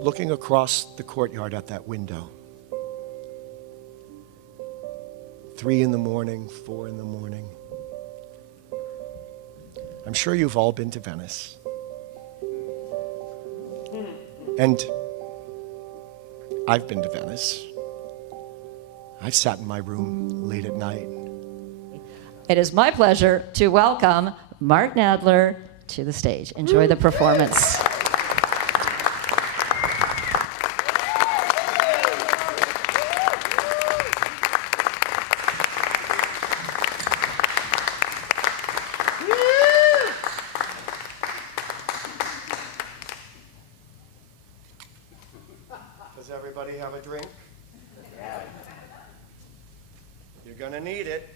looking across the courtyard at that window. 3 in the morning, 4 in the morning. I'm sure you've all been to Venice. And I've been to Venice. I've sat in my room late at night. It is my pleasure to welcome Mark Nadler to the stage. Enjoy the performance. Does everybody have a drink? You're gonna need it.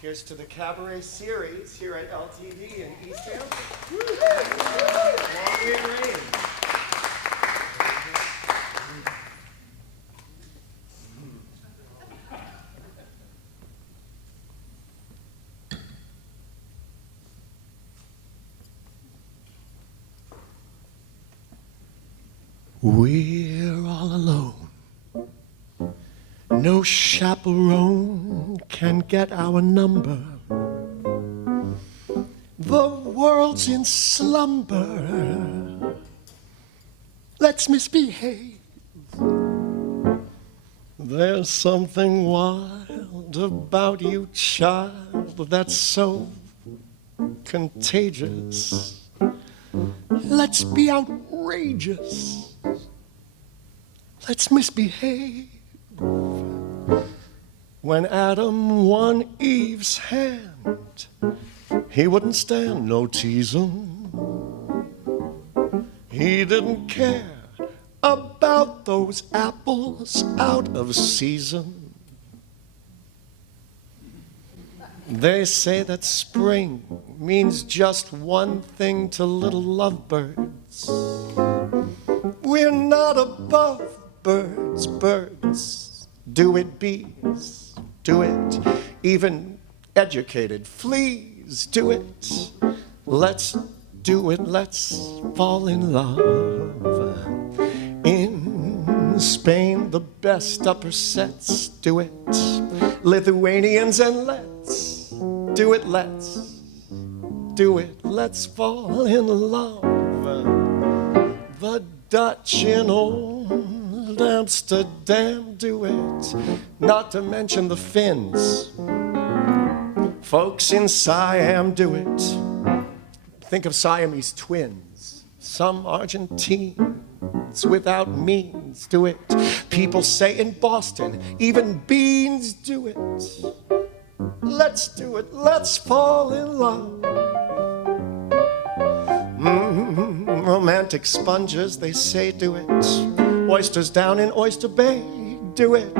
Here's to the cabaret series here at LTV in East Hampton. Long may it rain. We're all alone. No chaperone can get our number. The world's in slumber. Let's misbehave. There's something wild about you, child, that's so contagious. Let's be outrageous. Let's misbehave. When Adam won Eve's hand, he wouldn't stand no teasing. He didn't care about those apples out of season. They say that spring means just one thing to little lovebirds. We're not above birds, birds. Do it, bees, do it. Even educated fleas, do it. Let's do it, let's fall in love. In Spain, the best upper sets, do it. Lithuanians and let's do it, let's do it, let's fall in love. The Dutch in old Amsterdam, do it. Not to mention the Finns. Folks in Siam, do it. Think of Siamese twins. Some Argentines without means, do it. People say in Boston, even beans, do it. Let's do it, let's fall in love. Romantic sponges, they say, do it. Oysters down in Oyster Bay, do it.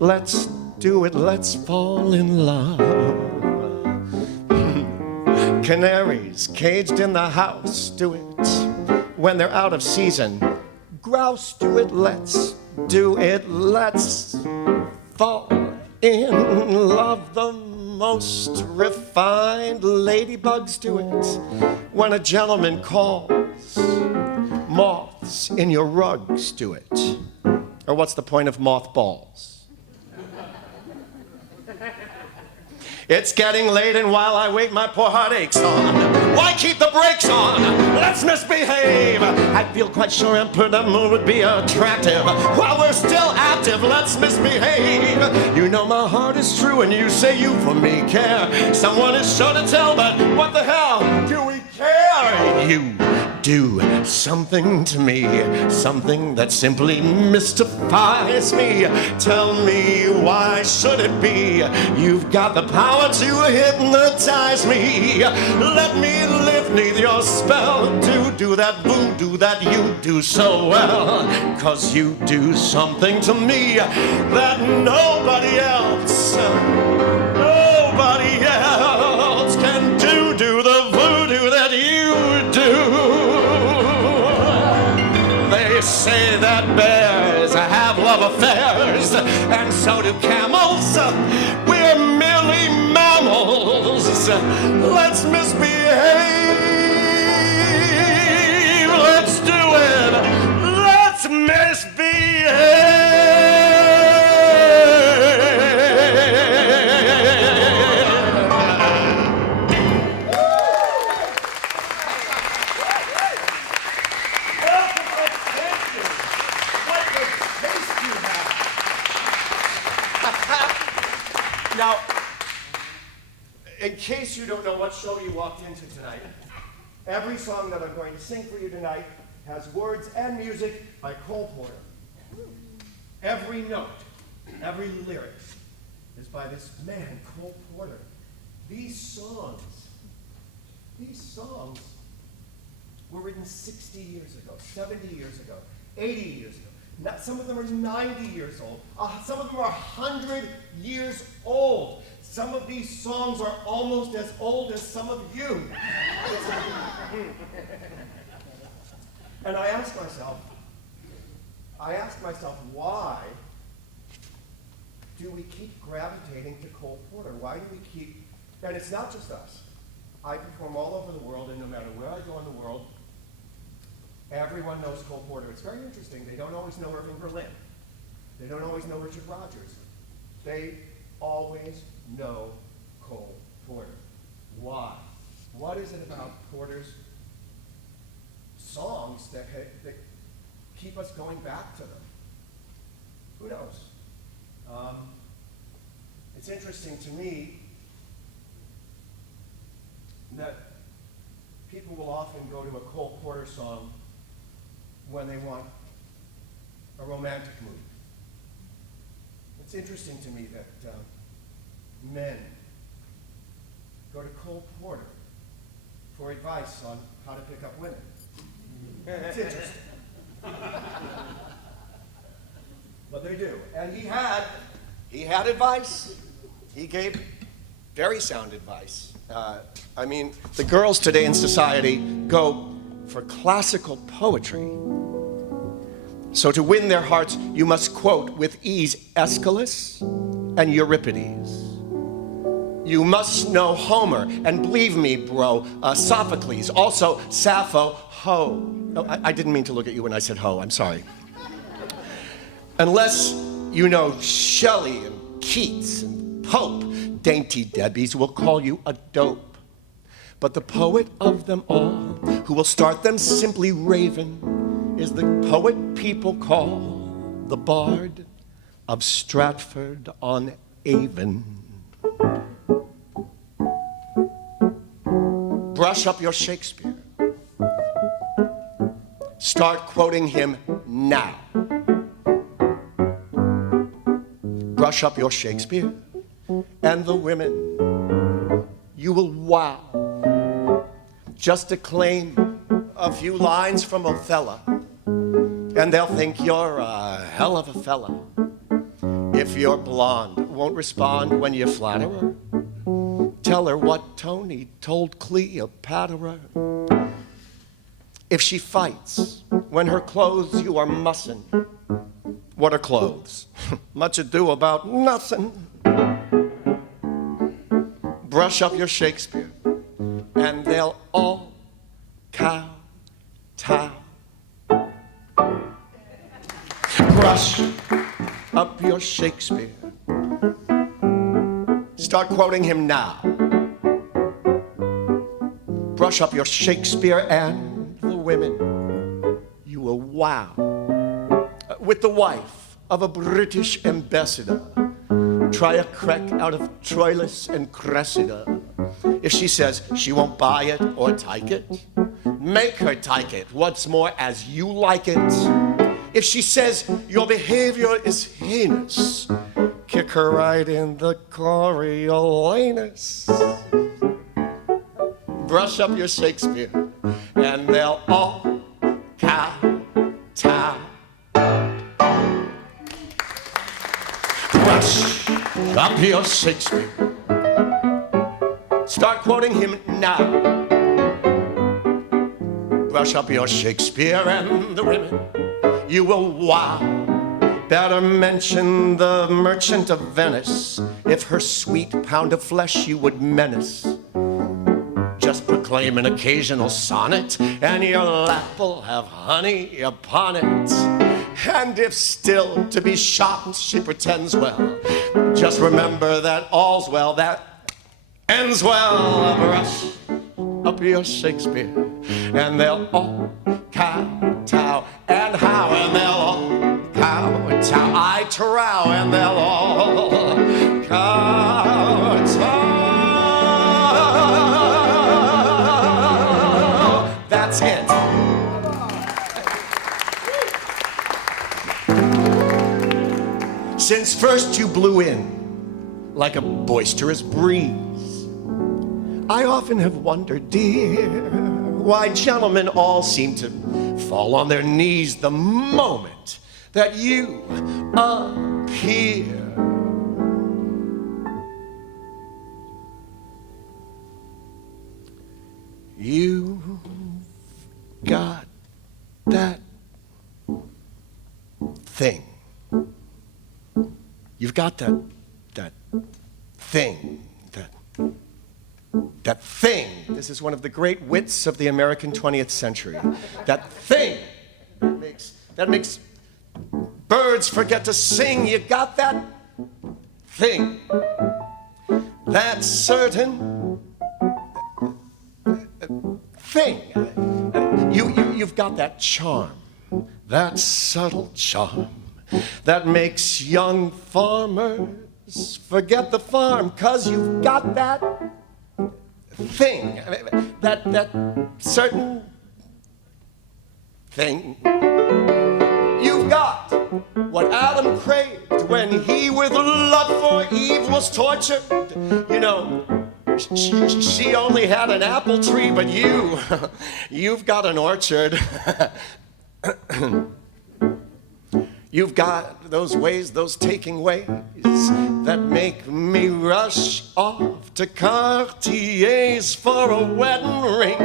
Let's do it, let's fall in love. Canaries caged in the house, do it. When they're out of season, grouse, do it, let's do it, let's fall in love. The most refined ladybugs, do it. When a gentleman calls, moths in your rugs, do it. Or what's the point of mothballs? It's getting late, and while I wait, my poor heart aches on. Why keep the brakes on? Let's misbehave. I feel quite sure Emperor Moon would be attractive. While we're still active, let's misbehave. You know my heart is true, and you say you for me care. Someone is sure to tell, but what the hell do we care? You do something to me, something that simply mystifies me. Tell me, why should it be? You've got the power to hypnotize me. Let me live neath your spell. Do that voodoo that you do so well. 'Cause you do something to me that nobody else can do. Do the voodoo that you do. They say that bears have love affairs, and so do camels. We're merely mammals. Let's misbehave. Let's do it. Let's Now, in case you don't know what show you walked into tonight, every song that I'm going to sing for you tonight has words and music by Cole Porter. Every note, every lyric is by this man, Cole Porter. These songs were written 60 years ago, 70 years ago, 80 years ago. Some of them are 90 years old. Some of them are 100 years old. Some of these songs are almost as old as some of you. And I ask myself, why do we keep gravitating to Cole Porter? Why do we keep, and it's not just us. I perform all over the world, and no matter where I go in the world, everyone knows Cole Porter. It's very interesting. They don't always know Irving Berlin. They don't always know Richard Rodgers. They always know Cole Porter. Why? What is it about Porter's songs that keep us going back to them? Who knows? It's interesting to me that people will often go to a Cole Porter song when they want a romantic mood. It's interesting to me that men go to Cole Porter for advice on how to pick up women. It's interesting. But they do. And he had advice. He gave very sound advice. I mean, the girls today in society go for classical poetry. So to win their hearts, you must quote with ease Aeschylus and Euripides. You must know Homer, and believe me, bro, Sophocles, also Sappho, ho. Oh, I didn't mean to look at you when I said ho, I'm sorry. Unless you know Shelley and Keats and Pope, dainty Debbies will call you a dope. But the poet of them all, who will start them simply raving, is the poet people call the Bard of Stratford-on-Avon. Brush up your Shakespeare. Start quoting him now. Brush up your Shakespeare, and the women you will wow. Just declaim a few lines from Othello, and they'll think you're a hell of a fella. If you're blonde, won't respond when you flatter her. Tell her what Tony told Cleopatra. If she fights, when her clothes you are mussing. What are clothes? Much ado about nothing. Brush up your Shakespeare, and they'll all kowtow. Brush up your Shakespeare. Start quoting him now. Brush up your Shakespeare, and the women you will wow. With the wife of a British ambassador, try a crack out of Troilus and Cressida. If she says she won't buy it or take it, make her take it once more as you like it. If she says your behavior is heinous, kick her right in the Coriolanus. Brush up your Shakespeare, and they'll all kowtow. Brush up your Shakespeare. Start quoting him now. Brush up your Shakespeare, and the women you will wow. Better mention the Merchant of Venice, if her sweet pound of flesh you would menace. proclaim an occasional sonnet, and your lap will have honey upon it. And if still to be shot she pretends well, just remember that all's well that ends well. Brush up your Shakespeare, and they'll all kowtow and how, and they'll all kowtow. I trow, and they'll all kowtow. That's it. Since first you blew in like a boisterous breeze, I often have wondered, dear, why gentlemen all seem to fall on their knees the moment that you appear. You've got that thing. You've got that thing, that thing. This is one of the great wits of the American 20th century. That thing that makes birds forget to sing. You got that thing. That certain thing. You've got that charm, that subtle charm that makes young farmers forget the farm, 'cause you've got that thing, that certain thing. You've got what Adam craved when he with love for Eve was tortured. You know, she only had an apple tree, but you've got an orchard. You've got those ways, those taking ways that make me rush off to Cartier's for a wedding ring.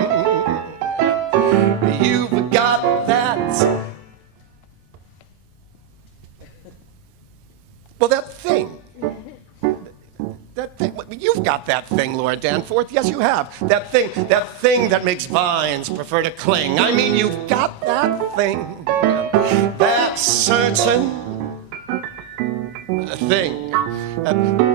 You've got that. Well, that thing. That thing. You've got that thing, Lord Danforth. Yes, you have. That thing that makes vines prefer to cling. I mean, you've got that thing. That certain thing.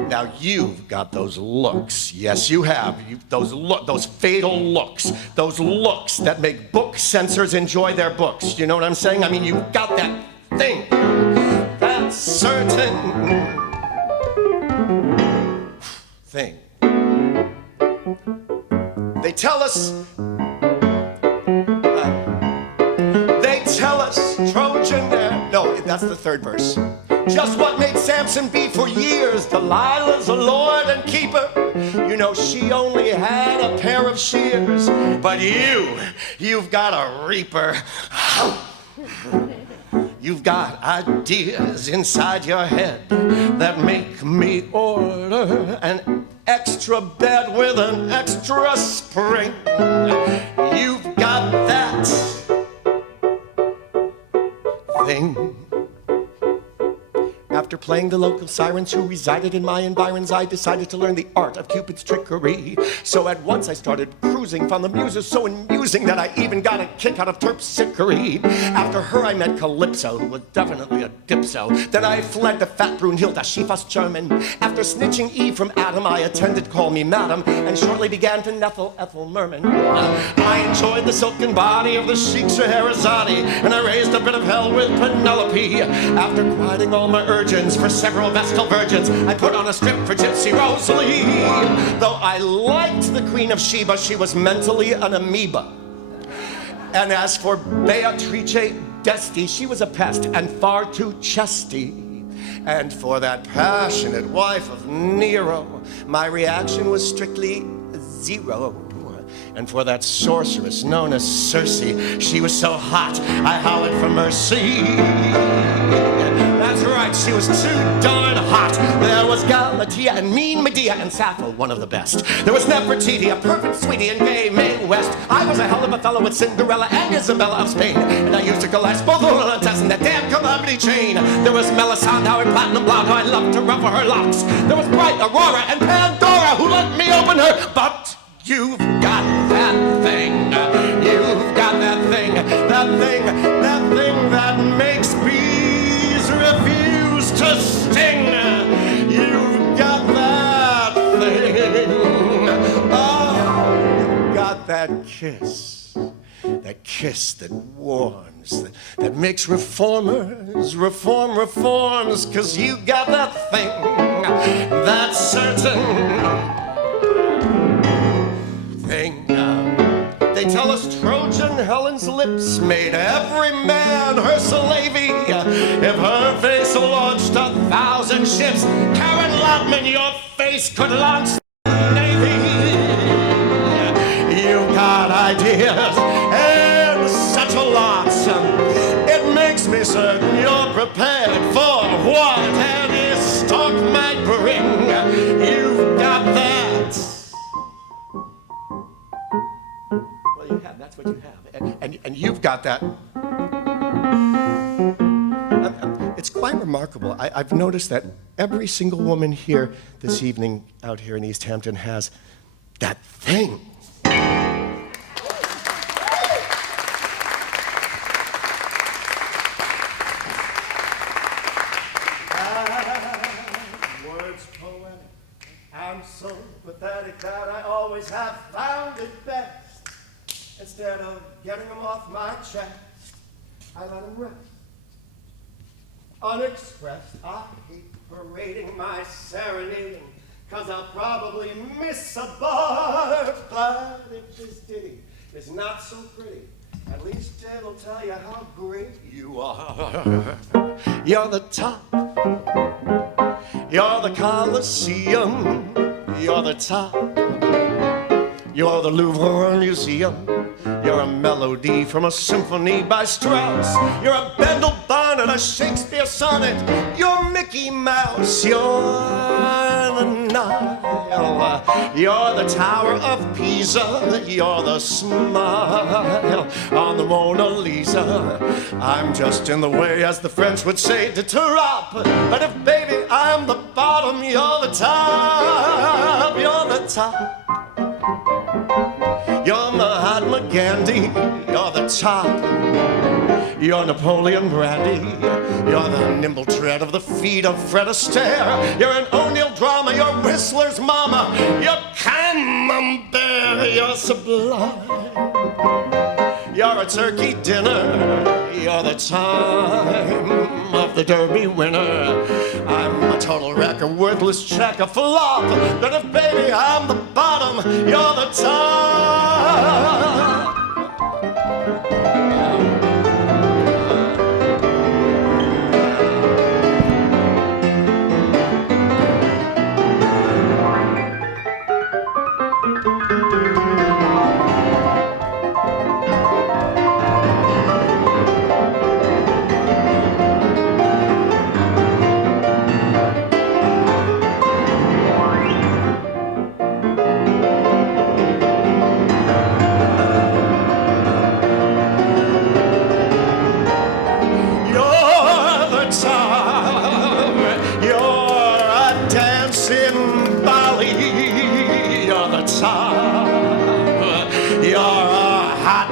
Now, you've got those looks. Yes, you have. Those fatal looks. Those looks that make book censors enjoy their books. You know what I'm saying? I mean, you've got that thing. That certain thing. They tell us, Trojan, no, that's the third verse. Just what made Samson be for years Delilah's a lord and keeper. You know, she only had a pair of shears, but you've got a reaper. You've got ideas inside your head that make me order an extra bed with an extra spring. You've got that thing. After playing the local sirens who resided in my environs, I decided to learn the art of Cupid's trickery. So at once I started cruising, found the muses so amusing that I even got a kick out of terpsichore. After her I met Calypso, who was definitely a dipso. Then I fled to fat Brunhilde, she was German. After snitching Eve from Adam, I attended Call Me Madam, and shortly began to Nethel Ethel Merman. I enjoyed the silken body of the chic Scheherazade, and I raised a bit of hell with Penelope. After quieting all my urges for several Vestal virgins, I put on a strip for Gypsy Rosalie. Though I liked the Queen of Sheba, she was mentally an amoeba. And as for Beatrice d'Esti, she was a pest and far too chesty. And for that passionate wife of Nero, my reaction was strictly zero. And for that sorceress known as Circe, she was so hot, I hollered for mercy. That's right, she was too darn hot. There was Galatea and mean Medea and Sappho, one of the best. There was Nefertiti, a perfect sweetie, and gay Mae West. I was a hell of a fellow with Cinderella and Isabella of Spain, and I used to collect both Lola and Tess in that damn calamity chain. There was Melisande, how in platinum blonde, how I loved to ruffle her locks. There was bright Aurora and Pandora, who let me open her, but you've got that thing. You've got that thing, that thing that makes bees refuse to sting. You've got that thing. Oh, you've got that kiss that warms, that makes reformers reforms, 'cause you got that thing, that certain thing. They tell us Trojan Helen's lips made every man her slavey. If her face launched 1,000 ships, Karen Lotman, your face could launch the Navy. You've got ideas and such a lot. It makes me certain you're prepared for what any stork might bring. You've got that. Well, you have. That's what you have. And you've got that. It's quite remarkable. I've noticed that every single woman here this evening out here in East Hampton has that thing. Words poetic and so pathetic that I always have found it best. Instead of getting them off my chest, I let them rest. Unexpressed, I keep parading my serenading, 'cause I'll probably miss a bar. But if this ditty is not so pretty, at least it'll tell you how great you are. You're the top. You're the Colosseum. You're the top. You're the Louvre Museum. You're a melody from a symphony by Strauss. You're a Bendel Barnett, a Shakespeare sonnet. You're Mickey Mouse. You're the Nile. You're the Tower of Pisa. You're the smile on the Mona Lisa. I'm just in the way, as the French would say, de trop. But if, baby, I'm the bottom, you're the top. You're the top. You're Mahatma Gandhi, you're the top. You're Napoleon Brandy, you're the nimble tread of the feet of Fred Astaire. You're an O'Neill drama, you're Whistler's mama. You're Camembert, you're sublime. You're a turkey dinner, you're the time of the Derby winner. I'm a total wreck, a worthless check, a flop. But if, baby, I'm the bottom, you're the top.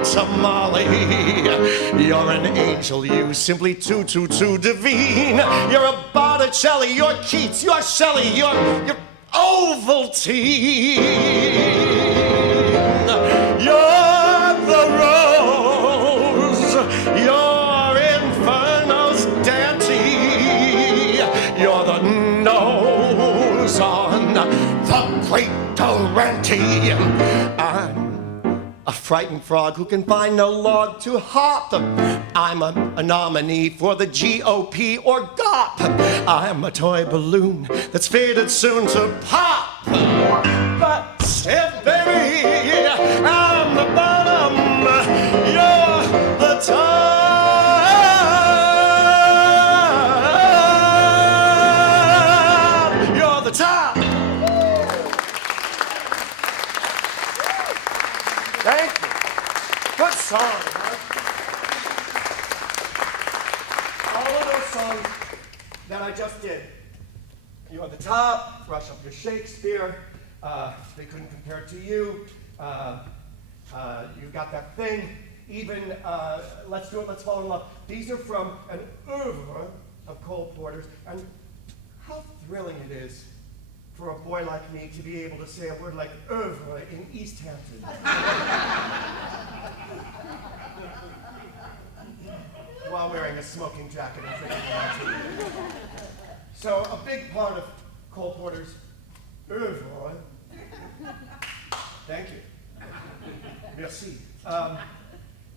Tamale, you're an angel, you simply too divine. You're a Botticelli, you're Keats, you're Shelley, you're Ovaltine. You're the rose, you're Inferno's Dante. You're the nose on the great Durante. I'm a frightened frog who can find no log to hop. I'm a nominee for the GOP or GOP. I'm a toy balloon that's faded soon to pop. But if, baby, I'm the bottom, you're the top. You're the top. Thank you. Good song, huh? All of those songs that I just did. You're on the top, brush up your Shakespeare. They couldn't compare to you. You've got that thing, even, let's do it, let's fall in love. These are from an oeuvre of Cole Porter's, and how thrilling it is for a boy like me to be able to say a word like oeuvre in East Hampton. While wearing a smoking jacket and drinking martini. So a big part of Cole Porter's oeuvre, thank you, merci,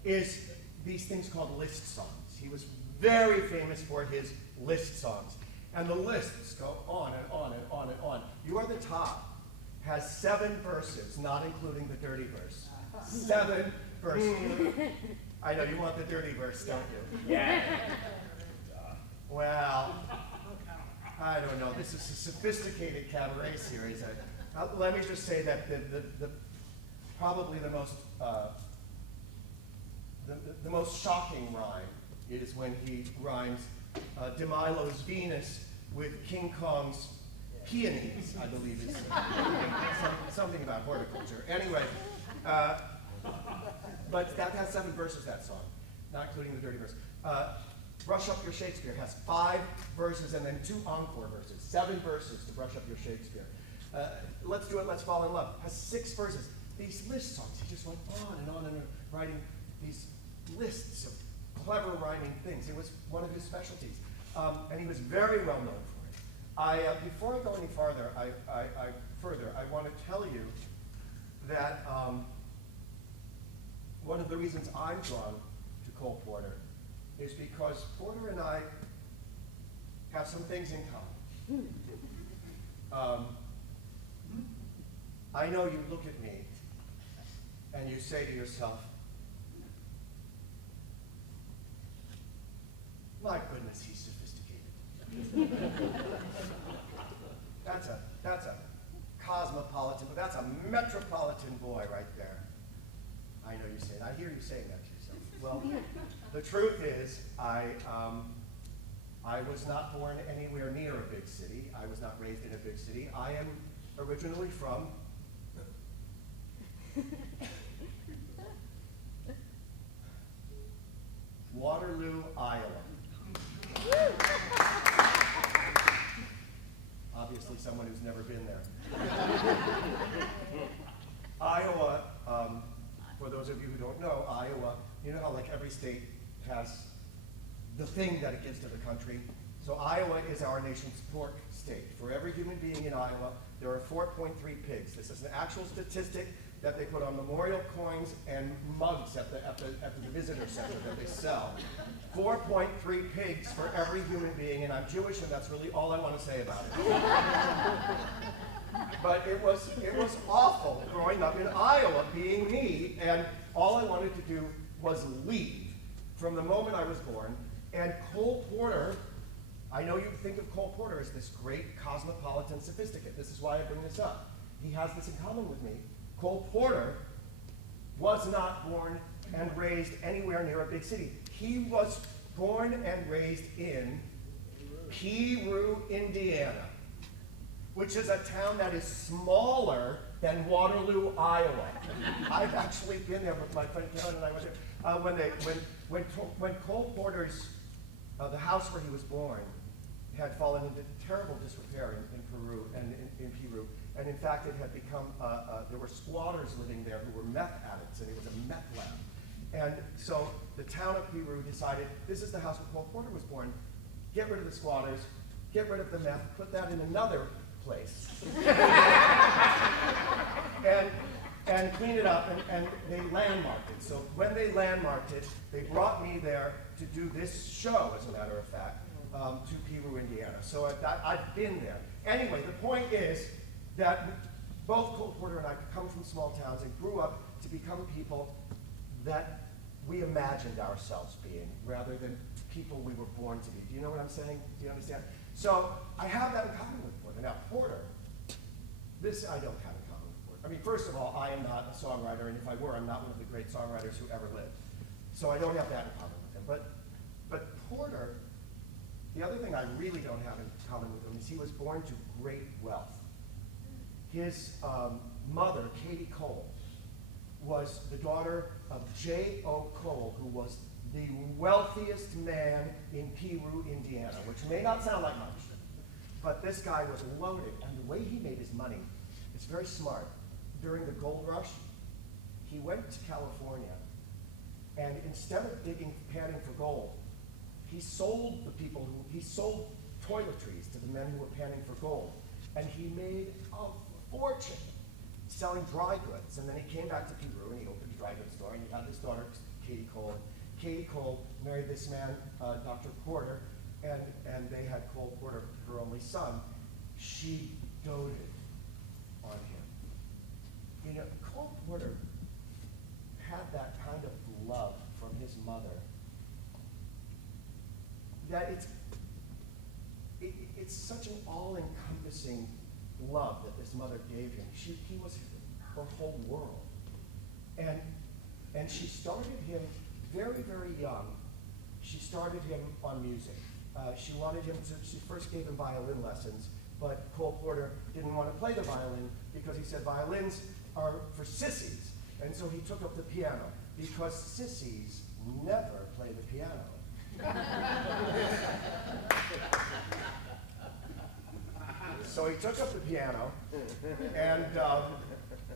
is these things called list songs. He was very famous for his list songs. And the lists go on and on and on and on. You Are the Top has 7 verses, not including the dirty verse. 7 verses. I know you want the dirty verse, don't you? Yeah. Well, I don't know. This is a sophisticated cabaret series. Let me just say that probably the most shocking rhyme is when he rhymes DeMilo's Venus with King Kong's peonies, I believe is something about horticulture. Anyway, but that has 7 verses, that song, not including the dirty verse. Brush Up Your Shakespeare has 5 verses and then 2 encore verses. 7 verses to Brush Up Your Shakespeare. Let's Do It, Let's Fall in Love has 6 verses. These list songs, he just went on and on and on, writing these lists of clever rhyming things. It was one of his specialties. And he was very well known for it. Before I go any farther, I want to tell you that one of the reasons I'm drawn to Cole Porter is because Porter and I have some things in common. I know you look at me and you say to yourself, my goodness, he's sophisticated. That's a cosmopolitan, but that's a metropolitan boy right there. I know you say that. I hear you saying that to yourself. Well, the truth is, I was not born anywhere near a big city. I was not raised in a big city. I am originally from Waterloo, Iowa. Obviously someone who's never been there. Iowa, for those of you who don't know, Iowa, you know how like every state has the thing that it gives to the country? So Iowa is our nation's pork state. For every human being in Iowa, there are 4.3 pigs. This is an actual statistic that they put on memorial coins and mugs at the visitor center that they sell. 4.3 pigs for every human being, and I'm Jewish, and that's really all I want to say about it. But it was awful growing up in Iowa, being me, and all I wanted to do was leave from the moment I was born. And Cole Porter, I know you think of Cole Porter as this great cosmopolitan sophisticate. This is why I bring this up. He has this in common with me. Cole Porter was not born and raised anywhere near a big city. He was born and raised in Peru, Indiana, which is a town that is smaller than Waterloo, Iowa. I've actually been there with my friend Karen and I went there. When Cole Porter's, the house where he was born had fallen into terrible disrepair in Peru, and in fact it had become, there were squatters living there who were meth addicts, and it was a meth lab. And so the town of Peru decided, this is the house where Cole Porter was born, get rid of the squatters, get rid of the meth, put that in another place, and clean it up, and they landmarked it. So when they landmarked it, they brought me there to do this show, as a matter of fact, to Peru, Indiana. So I've been there. Anyway, the point is that both Cole Porter and I come from small towns and grew up to become people that we imagined ourselves being, rather than people we were born to be. Do you know what I'm saying? Do you understand? So I have that in common with Porter. Now, Porter, this I don't have in common with Porter. I mean, first of all, I am not a songwriter, and if I were, I'm not one of the great songwriters who ever lived. So I don't have that in common with him. But Porter, the other thing I really don't have in common with him is he was born to great wealth. His mother, Katie Cole, was the daughter of J.O. Cole, who was the wealthiest man in Piru, Indiana, which may not sound like much, but this guy was loaded, and the way he made his money is very smart. During the gold rush, he went to California, and instead of panning for gold, he sold toiletries to the men who were panning for gold, and he made a fortune selling dry goods. And then he came back to Piru, and he opened a dry goods store, and he had this daughter, Katie Cole. Katie Cole married this man, Dr. Porter, and they had Cole Porter, her only son. She doted on him. You know, Cole Porter had that kind of love from his mother that it's such an all-encompassing love that this mother gave him. He was her whole world. And she started him very, very young. She started him on music. She first gave him violin lessons, but Cole Porter didn't want to play the violin because he said violins are for sissies. And so he took up the piano because sissies never play the piano. So he took up the piano,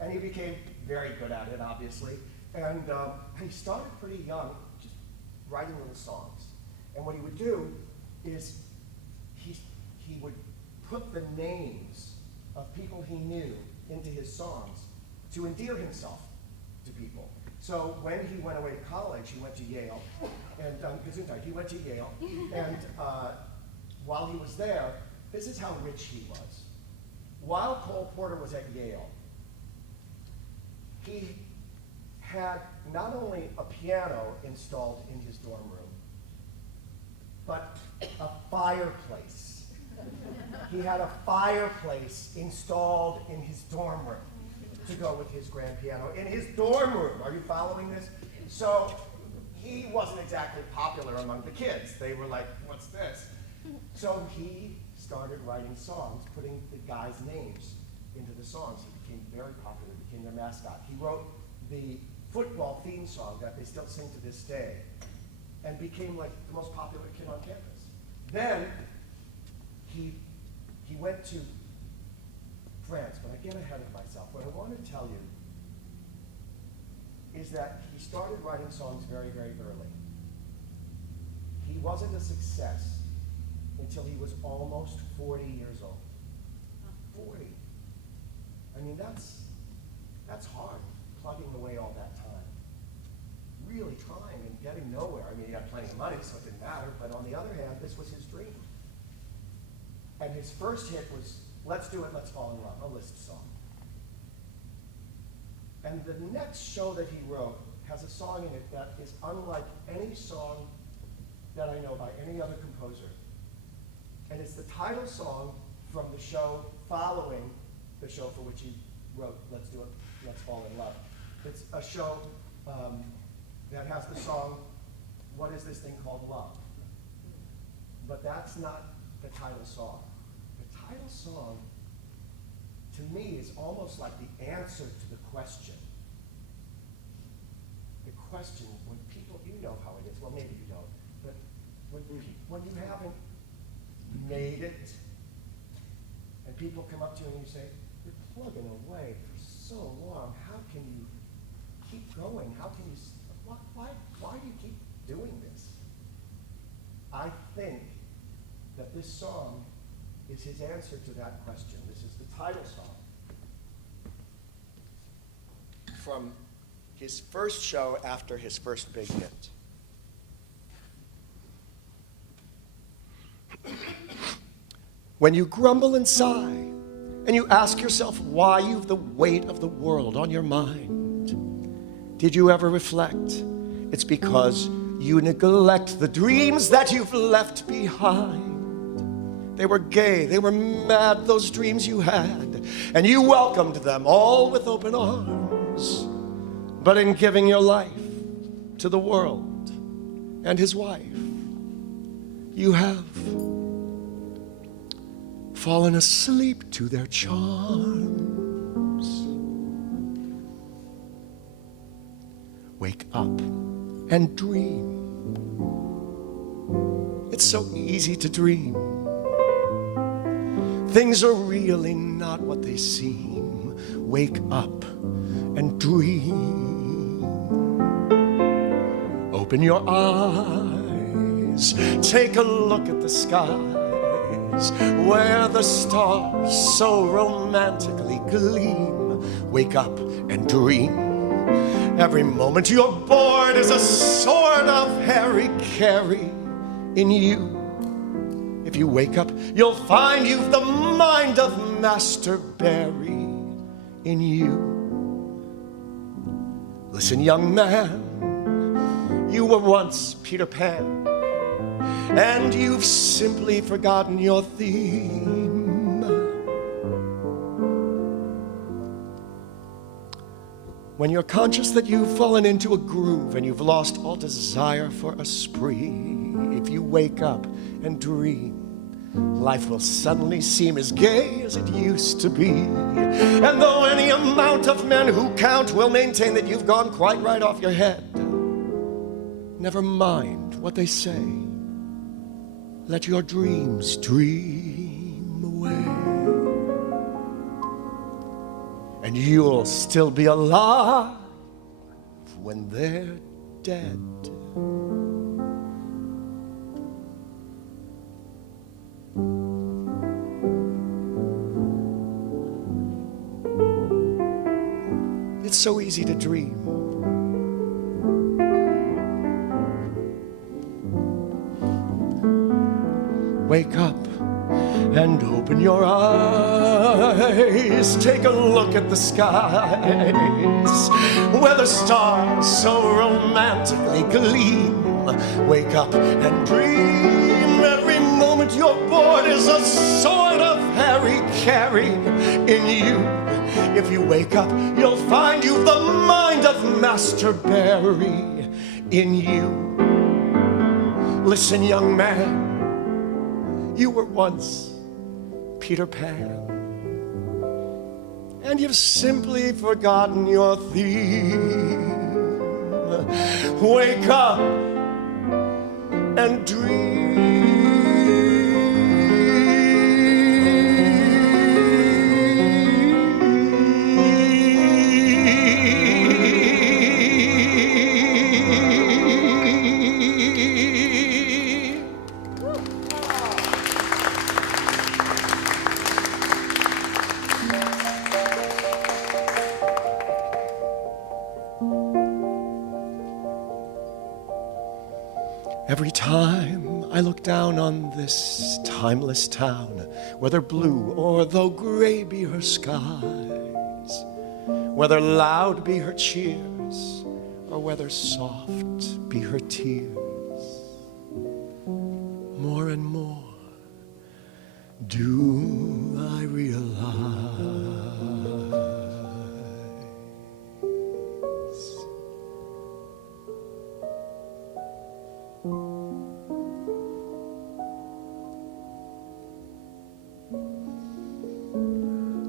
and he became very good at it, obviously. And he started pretty young, just writing little songs. And what he would do is he would put the names of people he knew into his songs to endear himself to people. So when he went away to college, he went to Yale, and he went to Yale, and while he was there, this is how rich he was. While Cole Porter was at Yale, he had not only a piano installed in his dorm room, but a fireplace. He had a fireplace installed in his dorm room to go with his grand piano in his dorm room. Are you following this? So he wasn't exactly popular among the kids. They were like, what's this? So he started writing songs, putting the guys' names into the songs. He became very popular, became their mascot. He wrote the football theme song that they still sing to this day, and became like the most popular kid on campus. Then he went to France, but I get ahead of myself. What I want to tell you is that he started writing songs very, very early. He wasn't a success until he was almost 40 years old. 40. I mean, that's hard, plugging away all that time. Really trying and getting nowhere. I mean, he had plenty of money, so it didn't matter, but on the other hand, this was his dream. And his first hit was Let's Do It, Let's Fall in Love, a Liszt song. And the next show that he wrote has a song in it that is unlike any song that I know by any other composer. And it's the title song from the show following the show for which he wrote Let's Do It, Let's Fall in Love. It's a show that has the song, What Is This Thing Called Love? But that's not the title song. The title song, to me, is almost like the answer to the question. The question, when people, you know how it is, well maybe you don't, but when you haven't made it, and people come up to you and you say, you're plugging away for so long, how can you keep going? How can you, why do you keep doing this? I think that this song is his answer to that question. This is the title song from his first show after his first big hit. When you grumble and sigh, and you ask yourself why you've the weight of the world on your mind, did you ever reflect? It's because you neglect the dreams that you've left behind. They were gay, they were mad, those dreams you had, and you welcomed them all with open arms. But in giving your life to the world and his wife, you have fallen asleep to their charms. wake up and dream. It's so easy to dream. Things are really not what they seem. Wake up and dream. Open your eyes, take a look at the skies, where the stars so romantically gleam. Wake up and dream. Every moment you're bored is a sort of hara-kiri in you. If you wake up, you'll find you've the mind of Master Barry in you. Listen, young man, you were once Peter Pan, and you've simply forgotten your theme. When you're conscious that you've fallen into a groove and you've lost all desire for a spree, if you wake up and dream, life will suddenly seem as gay as it used to be. And though any amount of men who count will maintain that you've gone quite right off your head, never mind what they say. Let your dreams dream away. And you'll still be alive when they're dead. It's so easy to dream. Wake up and open your eyes. Take a look at the skies, where the stars so romantically gleam. Wake up and dream. Every moment you're bored is a sort of hara-kiri in you. If you wake up, you'll find you've the mind of Master Barry in you. Listen, young man, you were once Peter Pan, and you've simply forgotten your theme. Wake up and dream. Every time I look down on this timeless town, whether blue or though gray be her skies, whether loud be her cheers or whether soft be her tears, more and more do I realize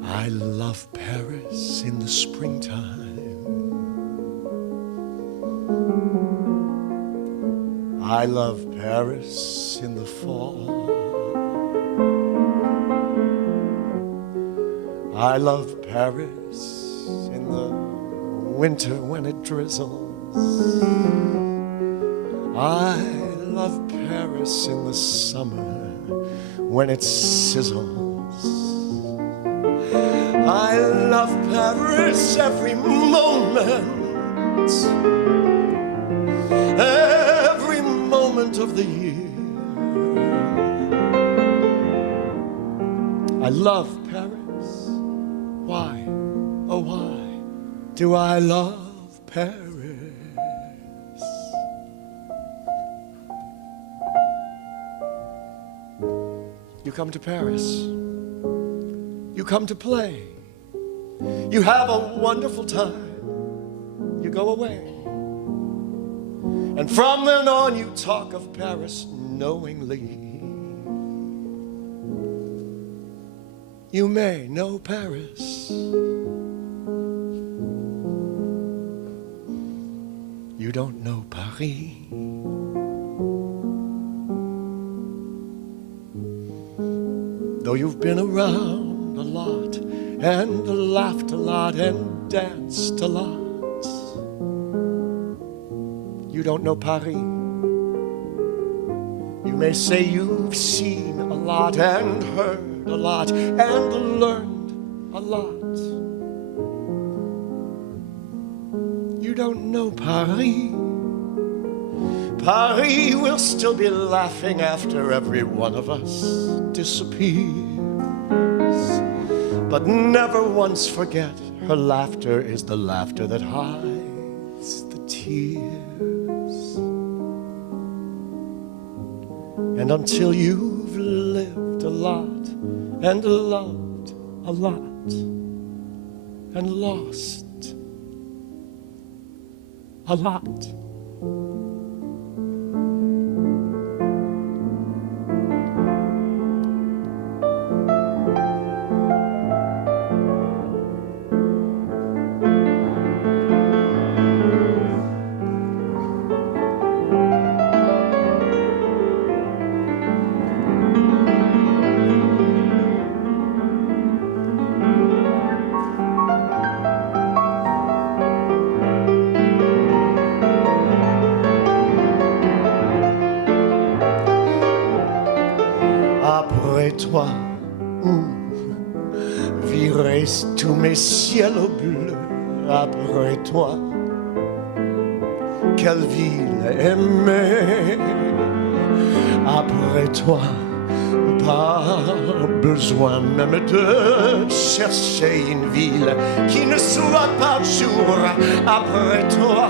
I love Paris in the springtime. I love Paris in the fall. I love Paris in the winter when it drizzles. I love Paris in the summer when it sizzles. I love Paris every moment, every moment of the year. I love Paris. Why, oh why do I love Paris? You come to Paris, you come to play, you have a wonderful time, you go away, and from then on you talk of Paris knowingly. You may know Paris, You don't know Paris. Though you've been around a lot and laughed a lot and danced a lot, you don't know Paris. You may say you've seen a lot and heard a lot and learned a lot. You don't know Paris. Paris will still be laughing after every one of us disappears. But never once forget, her laughter is the laughter that hides the tears. And until you've lived a lot and loved a lot and lost a lot, après toi, où viraient tous mes ciels bleus? Après toi, quelle ville aimée? Après toi, pas besoin même de chercher une ville qui ne soit pas jour. Après toi,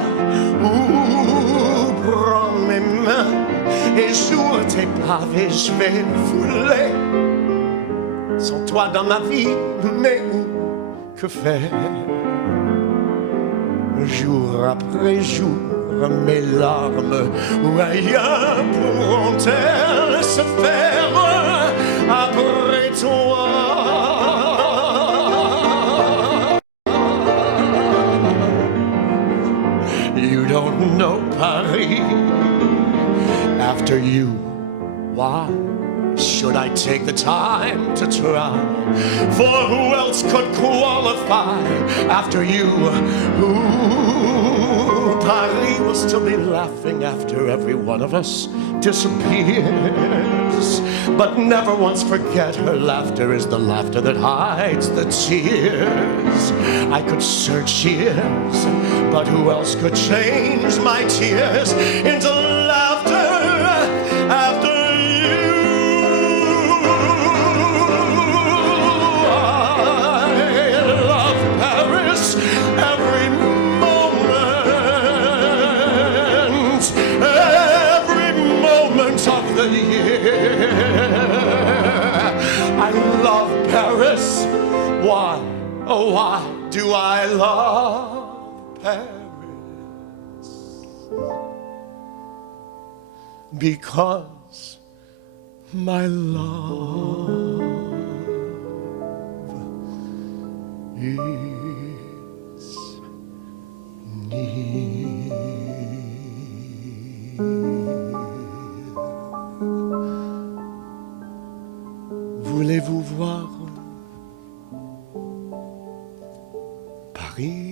où prends mes mains et j'ouvre tes pavés, je vais fouler. Sans toi dans ma vie, mais que faire? Jour après jour, mes larmes, rien pourront-elles se faire après toi? You don't know Paris. After you, why should I take the time to try? For who else could qualify after you? Ooh, Paris will still be laughing after every one of us disappears. But never once forget, her laughter is the laughter that hides the tears. I could search years, but who else could change my tears into laughter after you? I love Paris every moment of the year. I love Paris. Why, oh why do I love Paris? Because my love is near. Voulez-vous voir Paris?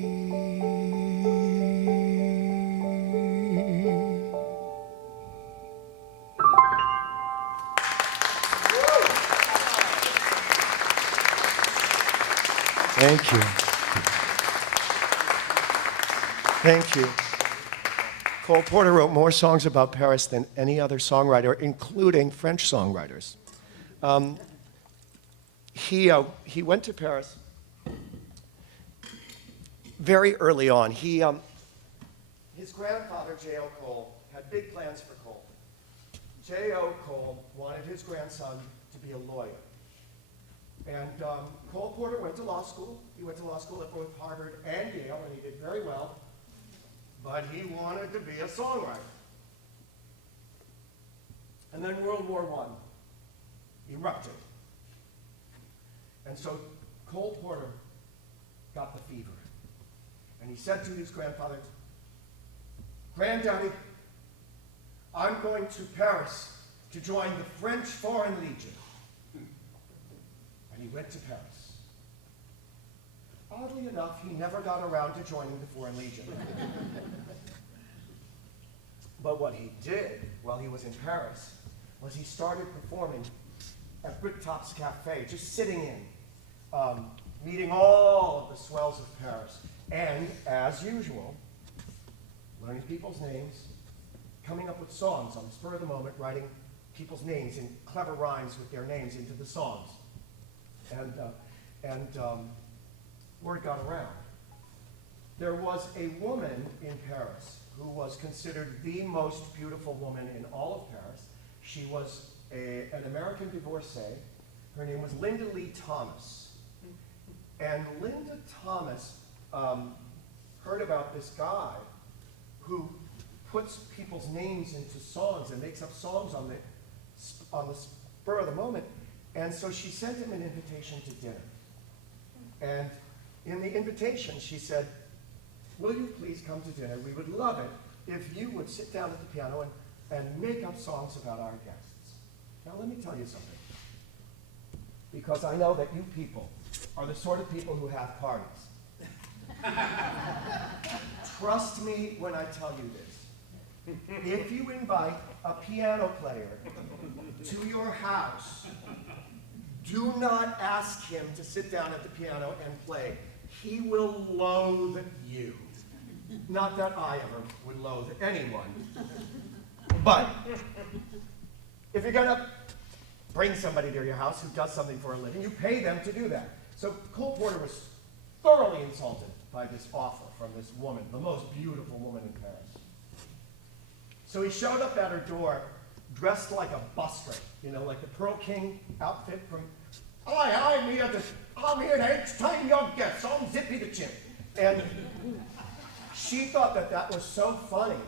Thank you. Thank you. Cole Porter wrote more songs about Paris than any other songwriter, including French songwriters. He went to Paris very early on. His grandfather, J.O. Cole, had big plans for Cole. J.O. Cole wanted his grandson to be a lawyer. And Cole Porter went to law school. He went to law school at both Harvard and Yale, and he did very well. But he wanted to be a songwriter. And then World War I erupted. And so Cole Porter got the fever. And he said to his grandfather, Granddaddy, I'm going to Paris to join the French Foreign Legion. And he went to Paris. Oddly enough, he never got around to joining the Foreign Legion. But what he did while he was in Paris was he started performing at Bricktop's Cafe, just sitting in, meeting all of the swells of Paris. And, as usual, learning people's names, coming up with songs on the spur of the moment, writing people's names in clever rhymes with their names into the songs. And word got around. There was a woman in Paris who was considered the most beautiful woman in all of Paris. She was an American divorcee. Her name was Linda Lee Thomas. And Linda Thomas heard about this guy who puts people's names into songs and makes up songs on the spur of the moment. And so she sent him an invitation to dinner. And in the invitation, she said, "Will you please come to dinner? We would love it if you would sit down at the piano and make up songs about our guests." Now, let me tell you something. Because I know that you people are the sort of people who have parties. Trust me when I tell you this. If you invite a piano player to your house, do not ask him to sit down at the piano and play. He will loathe you. Not that I ever would loathe anyone. But if you're going to bring somebody to your house who does something for a living, you pay them to do that. So Cole Porter was thoroughly insulted by this offer from this woman, the most beautiful woman in Paris. So he showed up at her door dressed like a busker, like the Pearl King outfit from, "Hi, I'm here to entertain your guests. I'm Zippy the Chimp." And she thought that was so funny.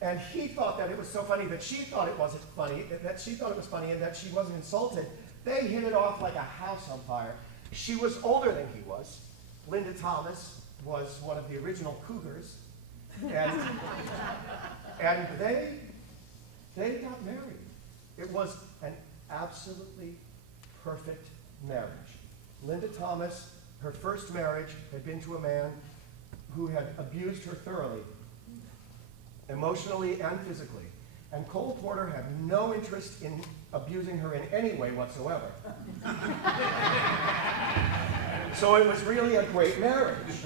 And he thought that it was so funny that she thought it wasn't funny, that she thought it was funny and that she wasn't insulted. They hit it off like a house on fire. She was older than he was. Linda Thomas was one of the original Cougars. And they got married. It was an absolutely perfect marriage. Linda Thomas, her first marriage, had been to a man who had abused her thoroughly, emotionally and physically. And Cole Porter had no interest in abusing her in any way whatsoever. So it was really a great marriage.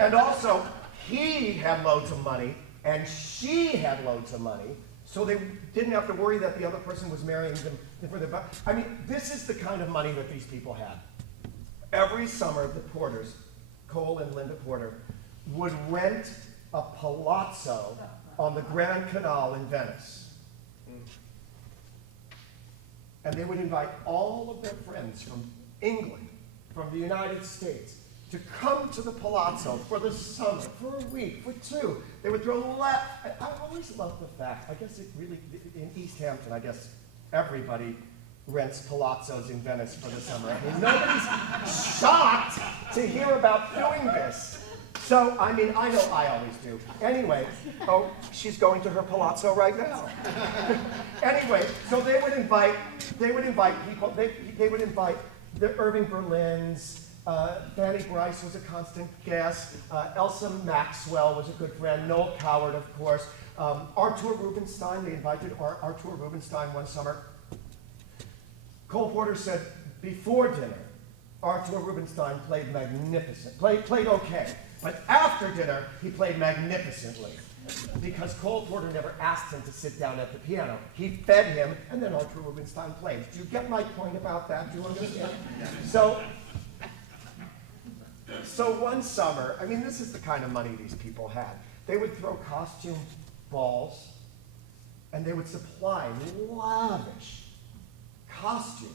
And also, he had loads of money, and she had loads of money, so they didn't have to worry that the other person was marrying them for their back. I mean, this is the kind of money that these people had. Every summer, the Porters, Cole and Linda Porter, would rent a palazzo on the Grand Canal in Venice. And they would invite all of their friends from England, from the United States, to come to the palazzo for the summer, for a week, for two. They would throw I always loved the fact, I guess it really, in East Hampton, I guess everybody rents palazzos in Venice for the summer. I mean, nobody's shocked to hear about doing this. So, I mean, I know I always do. Anyway, she's going to her palazzo right now. Anyway, so they would invite people, they would invite the Irving Berlins, Fanny Bryce was a constant guest, Elsa Maxwell was a good friend, Noel Coward, of course, Artur Rubinstein, they invited Artur Rubinstein one summer. Cole Porter said, before dinner, Artur Rubinstein played magnificent, played okay. But after dinner, he played magnificently because Cole Porter never asked him to sit down at the piano. He fed him, and then Artur Rubinstein played. Do you get my point about that? Do you understand? So one summer, I mean, this is the kind of money these people had. They would throw costume balls, and they would supply lavish costumes.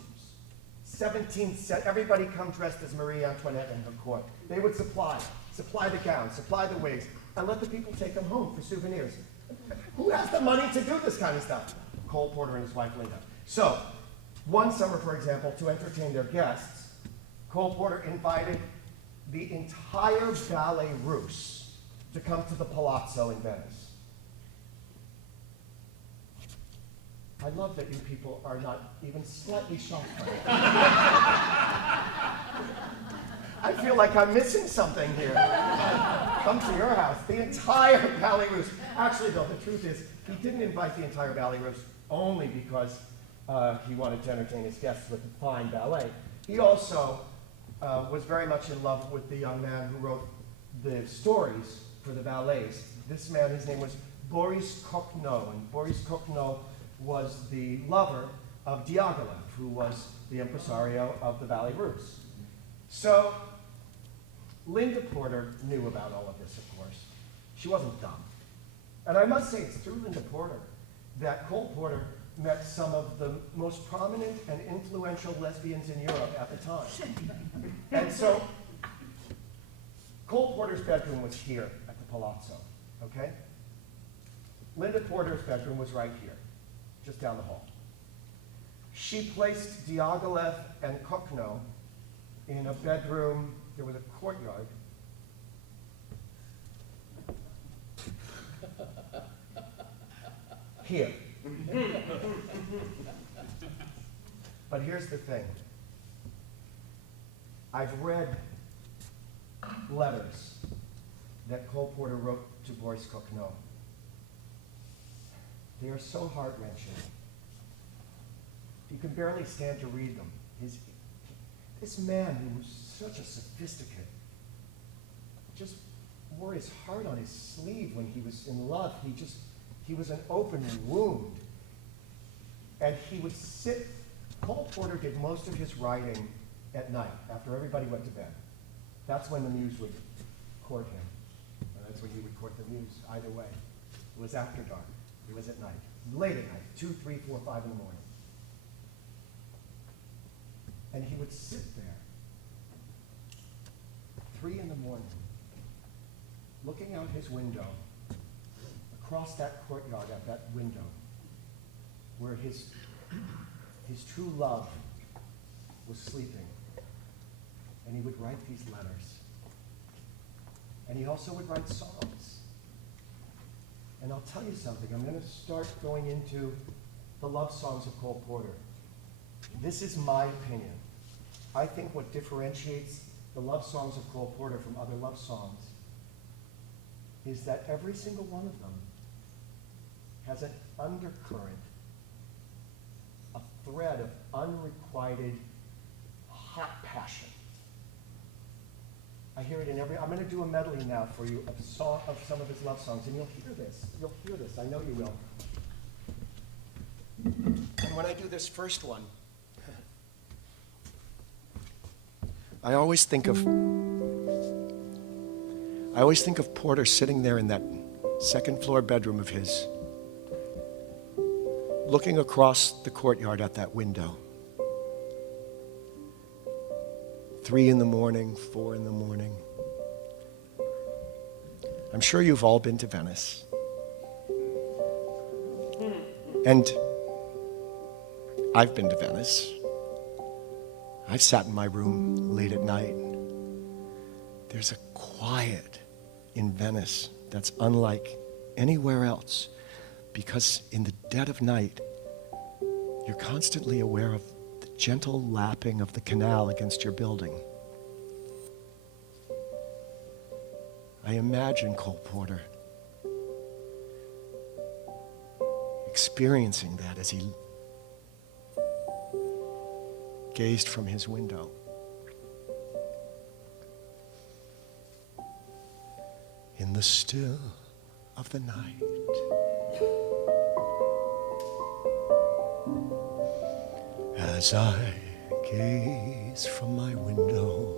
17th set, everybody come dressed as Marie Antoinette and her court. They would supply the gowns, supply the wigs, and let the people take them home for souvenirs. Who has the money to do this kind of stuff? Cole Porter and his wife Linda. So, one summer, for example, to entertain their guests, Cole Porter invited the entire Ballet Russe to come to the Palazzo in Venice. I love that you people are not even slightly shocked by it. I feel like I'm missing something here. Come to your house, the entire Ballet Russe. Actually, though, the truth is, he didn't invite the entire Ballet Russe only because he wanted to entertain his guests with a fine ballet. He also was very much in love with the young man who wrote the stories for the ballets. This man, his name was Boris Kokno, and Boris Kokno was the lover of Diaghilev, who was the impresario of the Ballet Russe. So, Linda Porter knew about all of this, of course. She wasn't dumb. And I must say, it's through Linda Porter that Cole Porter met some of the most prominent and influential lesbians in Europe at the time. And so, Cole Porter's bedroom was here at the Palazzo, okay? Linda Porter's bedroom was right here, just down the hall. She placed Diaghilev and Kokno in a bedroom. There was a courtyard. Here. But here's the thing. I've read letters that Cole Porter wrote to Boris Kokno. They are so heart-wrenching. You can barely stand to read them. This man who was such a sophisticate just wore his heart on his sleeve when he was in love. He was an open wound. And he would sit. Cole Porter did most of his writing at night, after everybody went to bed. That's when the muse would court him. And that's when he would court the muse, either way. It was after dark. It was at night. Late at night, 2, 3, 4, 5 in the morning. And he would sit there, 3 in the morning, looking out his window, across that courtyard at that window, where his true love was sleeping. And he would write these letters. And he also would write songs. And I'll tell you something, I'm going to start going into the love songs of Cole Porter. This is my opinion. I think what differentiates the love songs of Cole Porter from other love songs is that every single one of them has an undercurrent, a thread of unrequited hot passion. I hear it in every. I'm going to do a medley now for you of some of his love songs, and you'll hear this. You'll hear this. I know you will. And when I do this first one, I always think of Porter sitting there in that second floor bedroom of his, looking across the courtyard at that window. 3 in the morning, 4 in the morning. I'm sure you've all been to Venice. And I've been to Venice. I've sat in my room late at night. There's a quiet in Venice that's unlike anywhere else, because in the dead of night, you're constantly aware of the gentle lapping of the canal against your building. I imagine Cole Porter experiencing that as he gazed from his window. In the still of the night, as I gaze from my window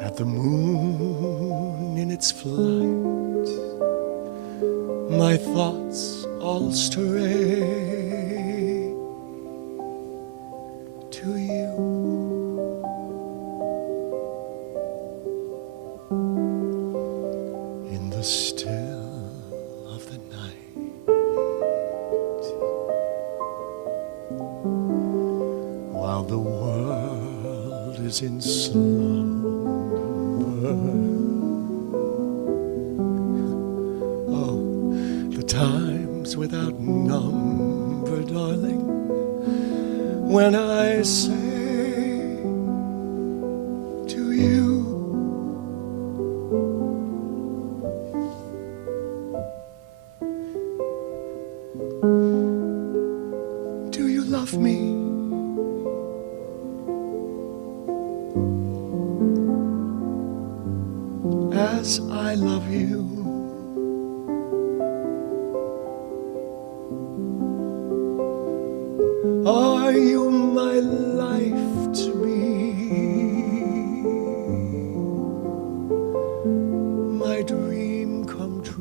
at the moon in its flight, my thoughts all stray to you. In the still of the night, while the world is in slumber, oh, without number, darling, when I say to you, do you love me? As I love you. Are you my life to be? My dream come true?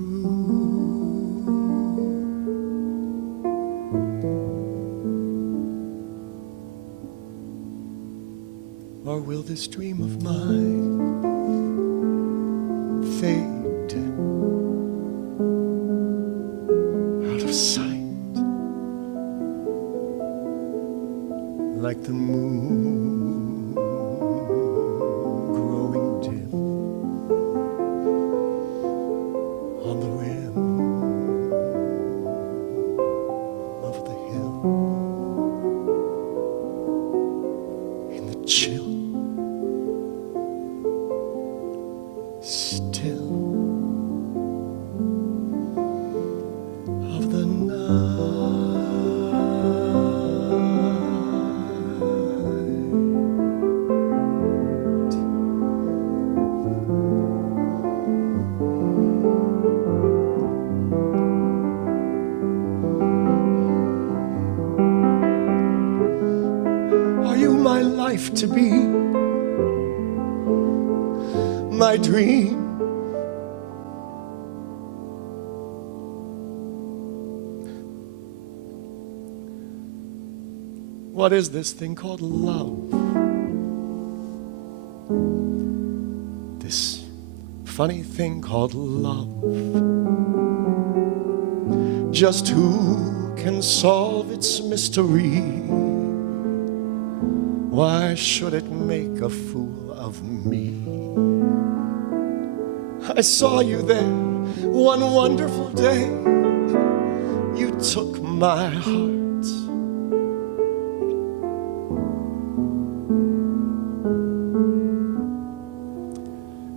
Or will this dream of mine fade out of sight like the moon growing dim on the rim of the hill in the chill still of the night. Are you my life to be? My dream? What is this thing called love? This funny thing called love. Just who can solve its mystery? Why should it make a fool of me? I saw you there one wonderful day. You took my heart.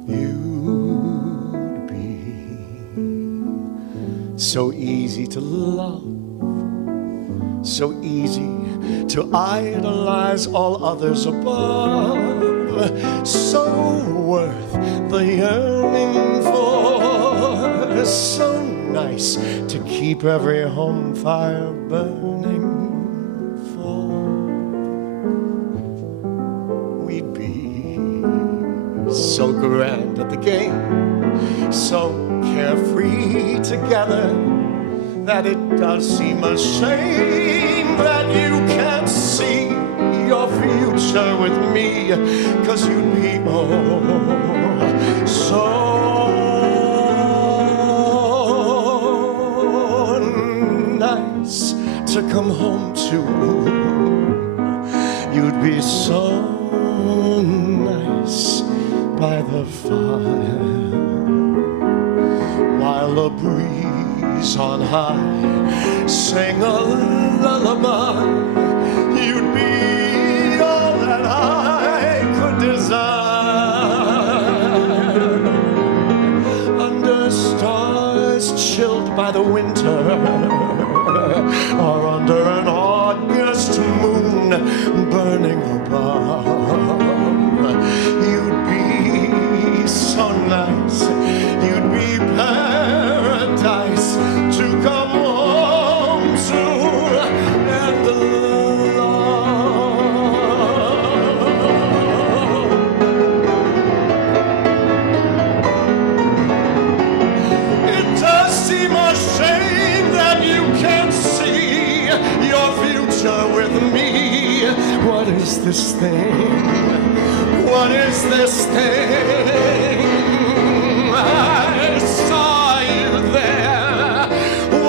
You'd be so easy to love, so easy to idolize all others above, so worth the yearning for, so nice to keep every home fire burning for. We'd be so grand at the game, so carefree together, that it does seem a shame that you can't see your future with me, 'cause you'd be so nice to come home to. You'd be so nice by the fire, while a breeze on high sing a lullaby. You'd be all that I could desire, under stars chilled by the winter, or under an August moon burning above. You'd be so nice, you'd be paradise to come home to and love. It does seem a shame that you can't see your future with me. What is this thing? What is this thing? I saw you there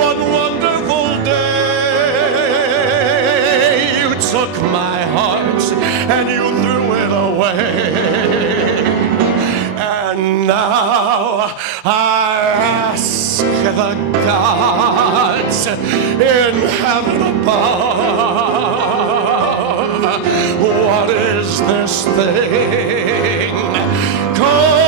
one wonderful day. You took my heart and you threw it away. And now I ask the gods in heaven above. What is this thing called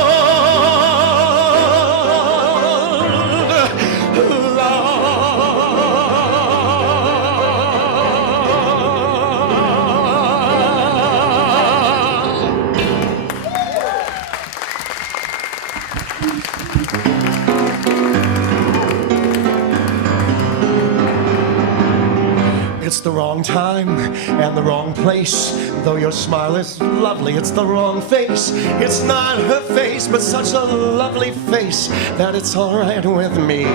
It's the wrong time and the wrong place. Though your smile is lovely, it's the wrong face. It's not her face, but such a lovely face that it's all right with me.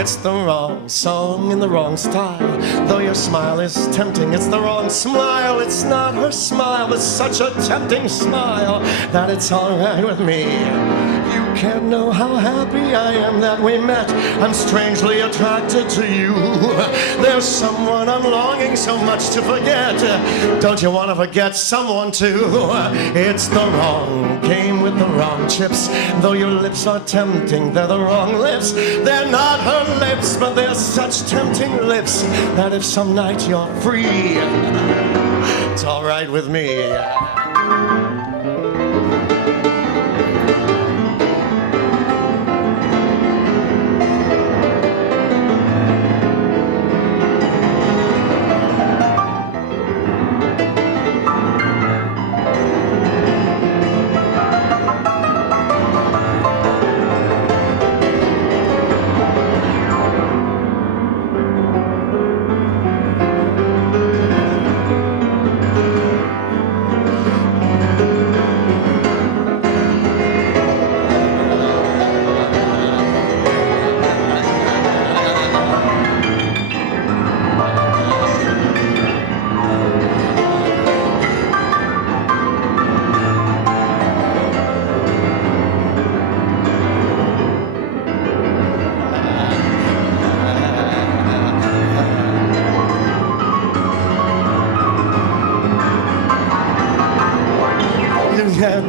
It's the wrong song in the wrong style. Though your smile is tempting, it's the wrong smile. It's not her smile, but such a tempting smile that it's all right with me. You can't know how happy I am that we met. I'm strangely attracted to you. There's someone I'm longing so much to forget. Don't you want to forget someone too? It's the wrong game with the wrong chips. Though your lips are tempting, they're the wrong lips. They're not her lips, but they're such tempting lips that if some night you're free, it's all right with me.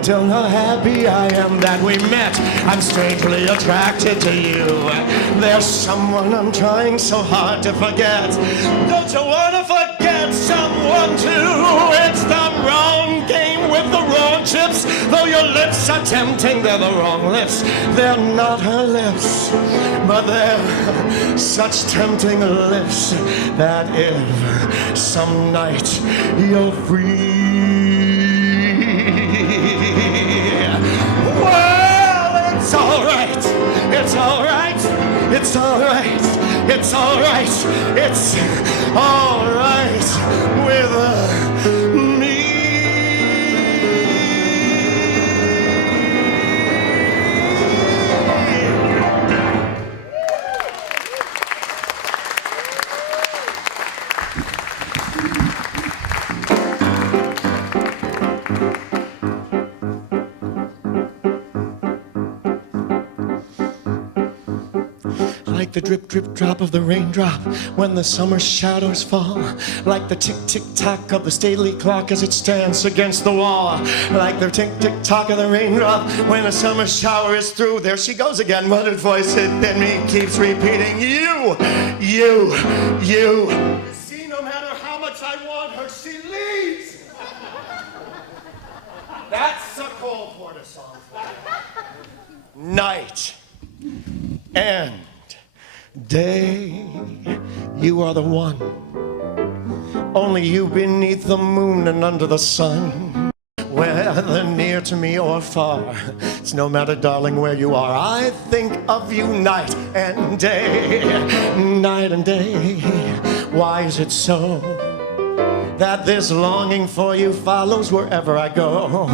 Don't know how happy I am that we met. I'm strangely attracted to you. There's someone I'm trying so hard to forget. Don't you want to forget someone too? It's the wrong game with the wrong chips. Though your lips are tempting, they're the wrong lips. They're not her lips, but they're such tempting lips that if some night you're free, well, it's all right. It's all right. It's all right. It's all right. It's all right with me. Like the drip, drip, drop of the raindrop when the summer shadows fall. Like the tick, tick, tock of the stately clock as it stands against the wall. Like the tick, tick, tock of the raindrop when a summer shower is through. There she goes again, muttered voice within me keeps repeating, you. See, no matter how much I want her, she leaves. That's a Cole Porter song for you. Night and day, you are the one. Only you beneath the moon and under the sun. Whether near to me or far, it's no matter, darling, where you are. I think of you night and day, night and day. Why is it so that this longing for you follows wherever I go?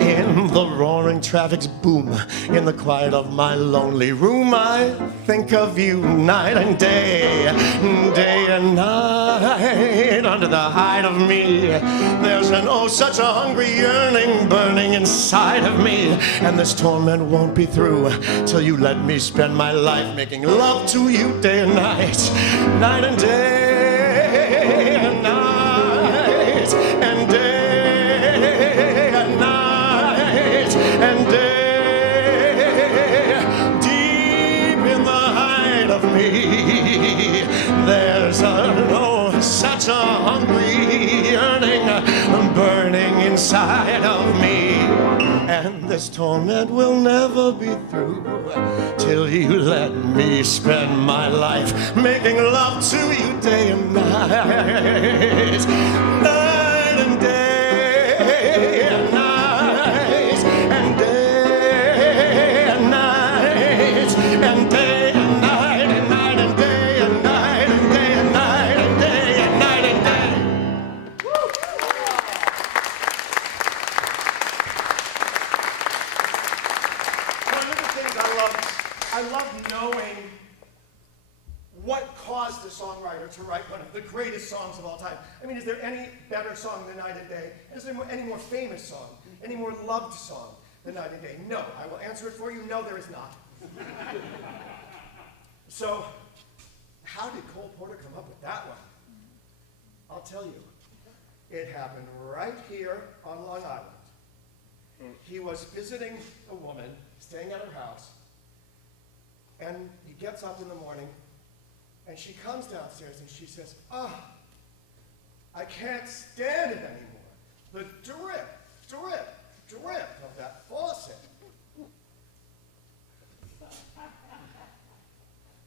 In the roaring traffic's boom, in the quiet of my lonely room, I think of you night and day, day and night. Under the hide of me, there's an oh such a hungry yearning burning inside of me, and this torment won't be through till you let me spend my life making love to you day and night, night and day and night and day and night and day, deep in the high me. There's such a hungry yearning burning inside of me. And this torment will never be through till you let me spend my life making love to you day and night. Night and day and night and day and night and day and night and night and day and night and day and night and day and night and day. One of the things I love knowing what caused the songwriter to write one of the greatest songs of all time. I mean, is there any better song than Night and Day? Is there any more famous song, any more loved song than Night and Day? No. I will answer it for you. No, there is not. So, how did Cole Porter come up with that one? I'll tell you. It happened right here on Long Island. He was visiting a woman, staying at her house, and he gets up in the morning, and she comes downstairs and she says, I can't stand it anymore. The drip, drip, drip of that faucet.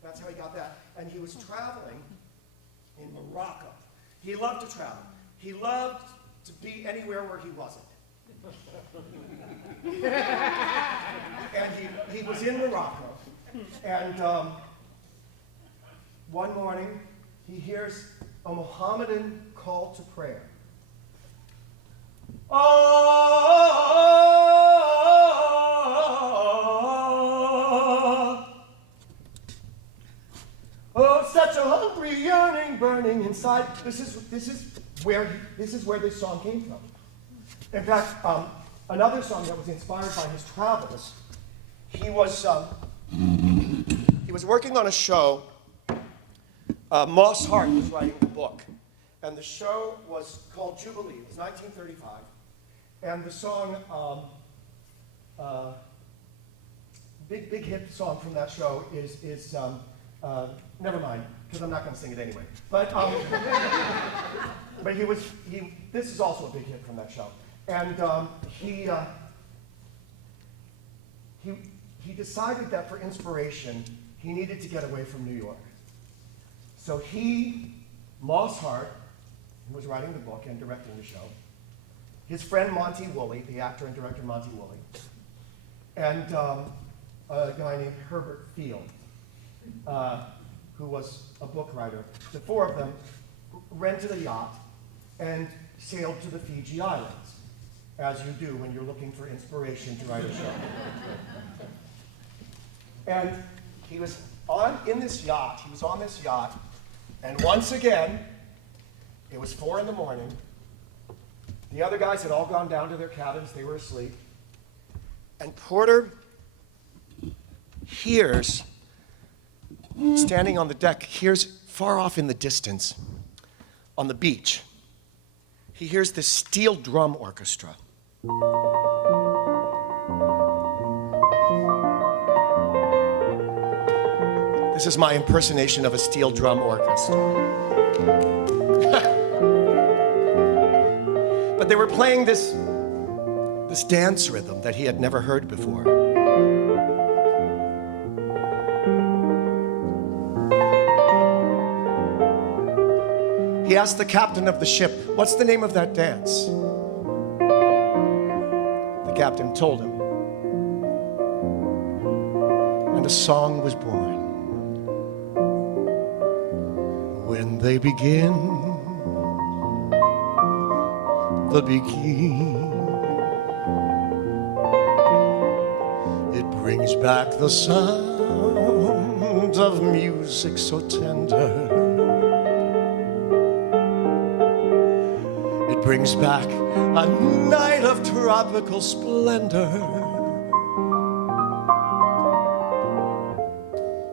That's how he got that. And he was traveling in Morocco. He loved to travel. He loved to be anywhere where he wasn't. And he was in Morocco. And one morning, he hears a Mohammedan call to prayer. Oh, such a hungry yearning burning inside. This is where this song came from. In fact, another song that was inspired by his travels. He was working on a show. Moss Hart was writing the book, and the show was called Jubilee. It was 1935, and the song, big hit song from that show is never mind, because I'm not going to sing it anyway. But this is also a big hit from that show, and he decided that for inspiration he needed to get away from New York. So Moss Hart, who was writing the book and directing the show, his friend Monty Woolley, the actor and director Monty Woolley, and a guy named Herbert Field, who was a book writer. The four of them rented a yacht and sailed to the Fiji Islands, as you do when you're looking for inspiration to write a show. And he was on this yacht, and once again, it was 4 in the morning. The other guys had all gone down to their cabins, they were asleep. And Porter hears, standing on the deck, hears far off in the distance, on the beach, he hears this steel drum orchestra. This is my impersonation of a steel drum orchestra. But they were playing this dance rhythm that he had never heard before. He asked the captain of the ship, "What's the name of that dance?" The captain told him. And a song was born. When they begin, the beginning, it brings back the sound of music so tender. It brings back a night of tropical splendor.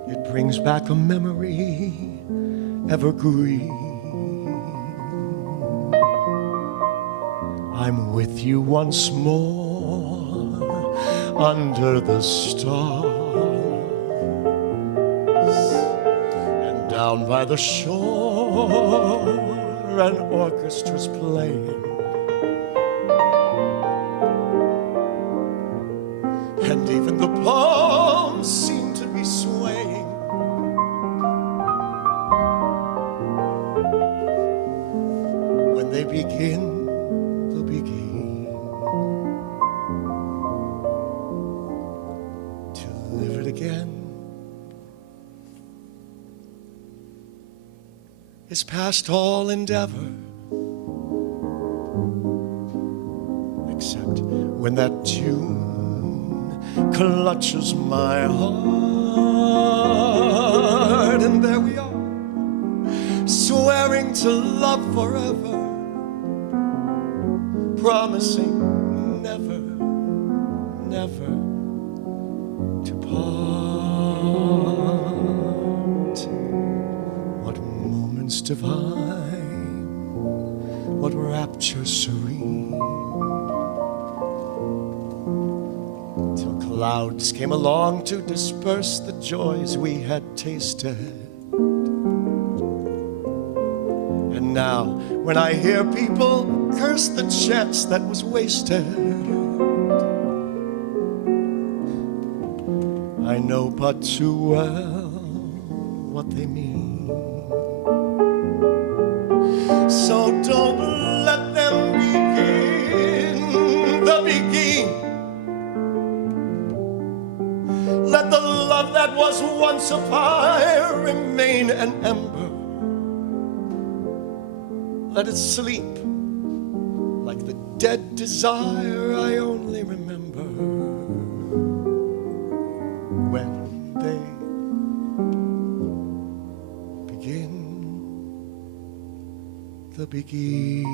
It brings back a memory evergreen. I'm with you once more under the stars. down by the shore, an orchestra's playing, and even the palms seem to be swaying. When they begin the beginning to live it again, is past all endeavor, except when that tune clutches my heart, and there we are, swearing to love forever, promising never, never to part. What moments divine, what rapture serene, till clouds came along to disperse the joys we had tasted. And now, when I hear people curse the chance that was wasted, I know but too well what they mean. So don't let them begin the begin. Let the love that was once a fire remain an ember. Let it sleep like the dead desire I only remember when they begin the begin.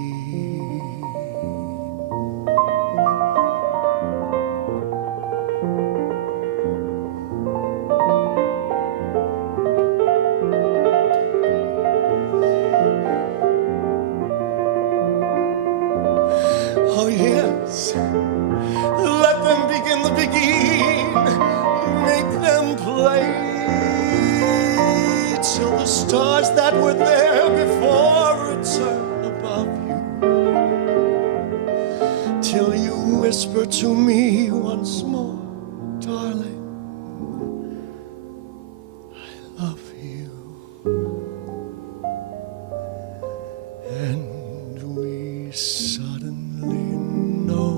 Oh yes, let them begin the begin. Make them play till the stars that were there before return above you, till you whisper to me once more, darling, I love you. And we suddenly know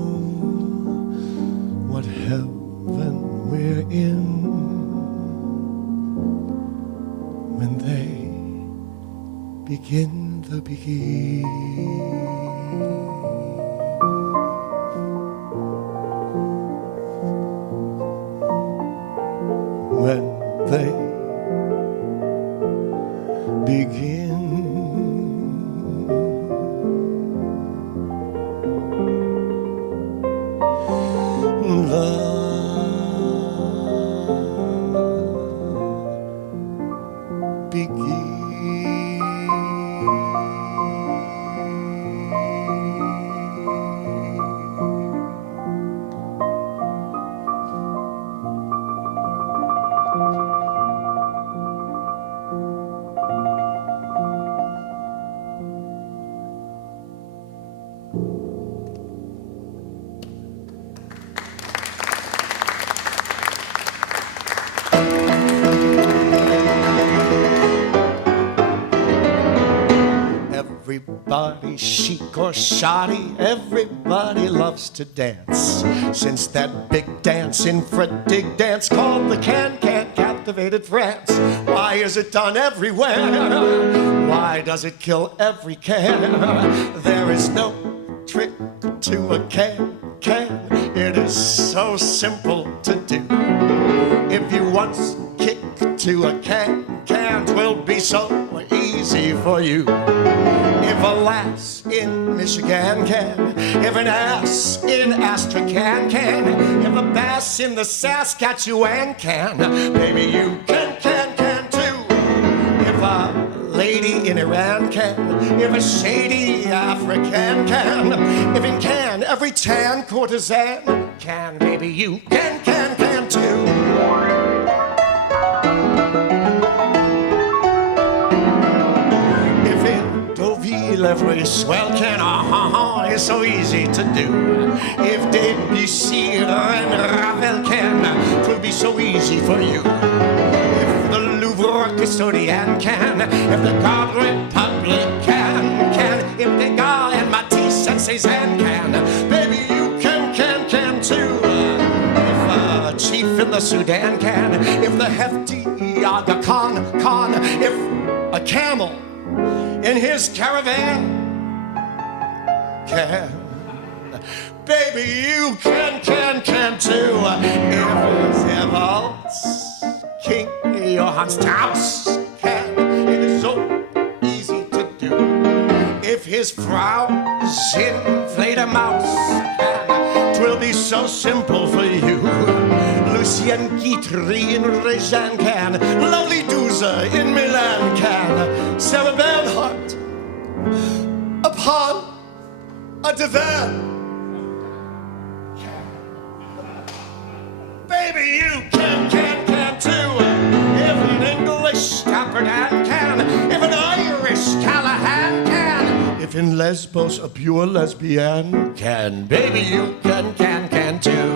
what heaven we're in when they begin the begin. When they begin the begin. Everybody, chic or shoddy, everybody loves to dance. Since that big dance, infra-dig dance called the can-can captivated France. Why is it done everywhere? Why does it kill every care? There is no trick to a can-can. It is so simple to do. If you once kick to a can-can, 'twill be so easy for you. If a lass in Michigan can, if an ass in Astrakhan can, if a bass in the Saskatchewan can, maybe you can too. If a lady in Iran can, if a shady African can, if in can every tan courtesan can, maybe you can too. every swell can, it's so easy to do. If Debussy and Ravel can, 'twill be so easy for you. If the Louvre custodian can, if the Guard Republic can, if Degas and Matisse and Cézanne can, baby, you can too. If a chief in the Sudan can, if the hefty Aga Khan, if a camel in his caravan can, baby, you can too. If Evalds, King Johann Strauss can, it is so easy to do. If his Frau's Fledermaus can, 'twill be so simple for you. Lucien Guitry in Regin can, lovely Dusa in Milan can, Sarah Bernhardt upon a divan. Baby, you can too. If an English Camperdown can, if an Irish Callahan can, if in Lesbos a pure lesbian can, baby, you can too.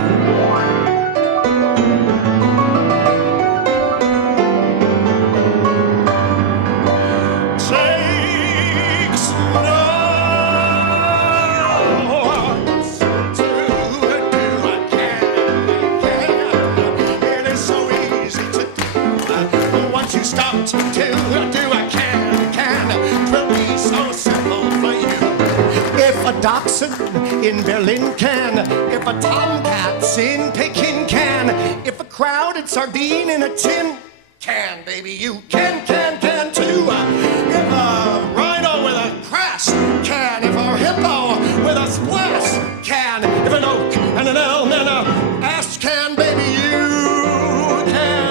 Dachshund in Berlin can, if a tomcat's in Peking can, if a crowded sardine in a tin can, baby, you can too. If a rhino with a crash can, if a hippo with a splash can, if an oak and an elm and a ash can, baby, you can.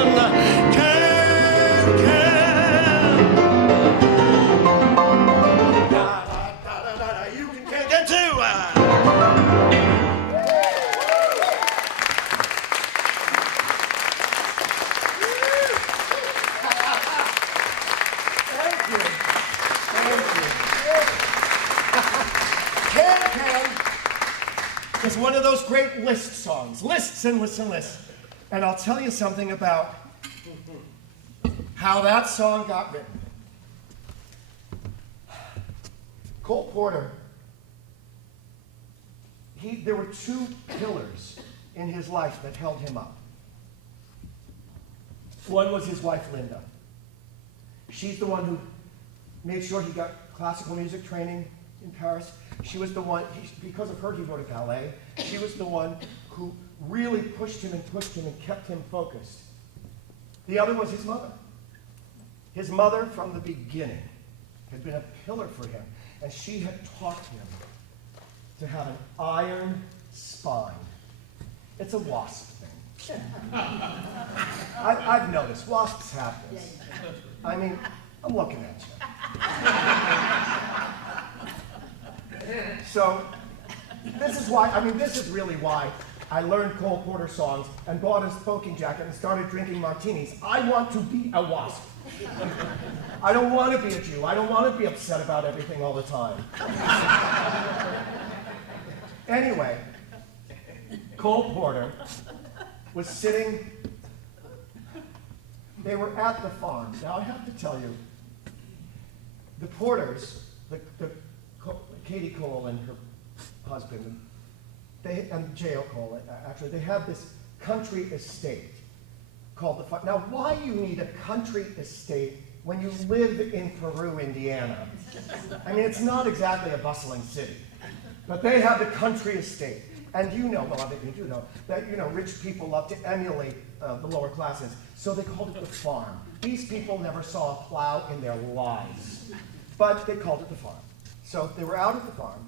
It's one of those great list songs. Lists and lists and lists. And I'll tell you something about how that song got written. Cole Porter, there were two pillars in his life that held him up. One was his wife, Linda. She's the one who made sure he got classical music training in Paris. She was the one, because of her, he wrote a ballet. She was the one who really pushed him and kept him focused. The other was his mother. His mother, from the beginning, had been a pillar for him, and she had taught him to have an iron spine. It's a wasp thing. I've noticed, wasps have this. I mean, I'm looking at you. So, this is really why I learned Cole Porter songs and bought a smoking jacket and started drinking martinis. I want to be a wasp. I don't want to be a Jew. I don't want to be upset about everything all the time. Anyway, Cole Porter was sitting, they were at the farm. Now I have to tell you, the Porters, Katie Cole and her husband, and J.O. Cole, actually, they have this country estate called the farm. Now, why you need a country estate when you live in Peru, Indiana? I mean, it's not exactly a bustling city, but they have the country estate. And you know, well, I think you do know, that, rich people love to emulate the lower classes, so they called it the farm. These people never saw a plow in their lives, but they called it the farm. So they were out at the farm,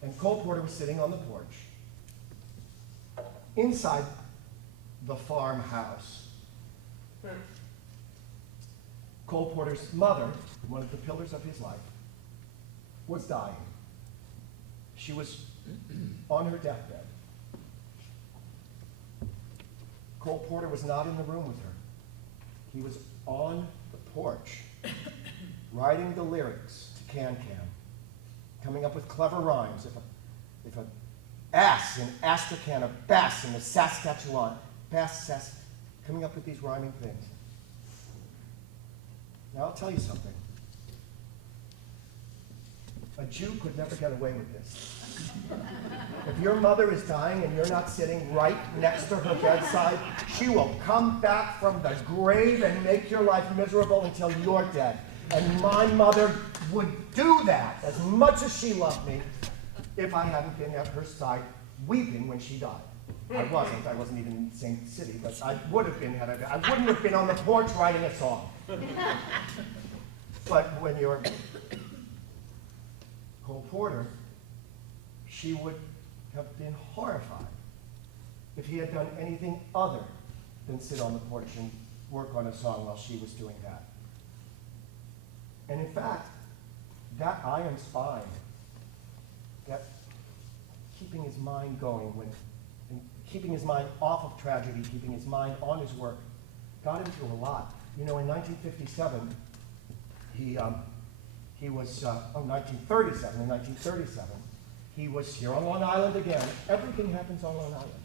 and Cole Porter was sitting on the porch. Inside the farmhouse, Cole Porter's mother, one of the pillars of his life, was dying. She was on her deathbed. Cole Porter was not in the room with her. He was on the porch, writing the lyrics can, coming up with clever rhymes. If a ass in Astrakhan or bass in the Saskatchewan, coming up with these rhyming things. Now I'll tell you something. A Jew could never get away with this. If your mother is dying and you're not sitting right next to her bedside, she will come back from the grave and make your life miserable until you're dead. And my mother would do that as much as she loved me if I hadn't been at her side weeping when she died. I wasn't even in the same city, but I would have been I wouldn't have been on the porch writing a song. But when you're Cole Porter, she would have been horrified if he had done anything other than sit on the porch and work on a song while she was doing that. And in fact, that iron spine, that keeping his mind going, and keeping his mind off of tragedy, keeping his mind on his work, got him through a lot. You know, in 1957, in 1937, he was here on Long Island again. Everything happens on Long Island.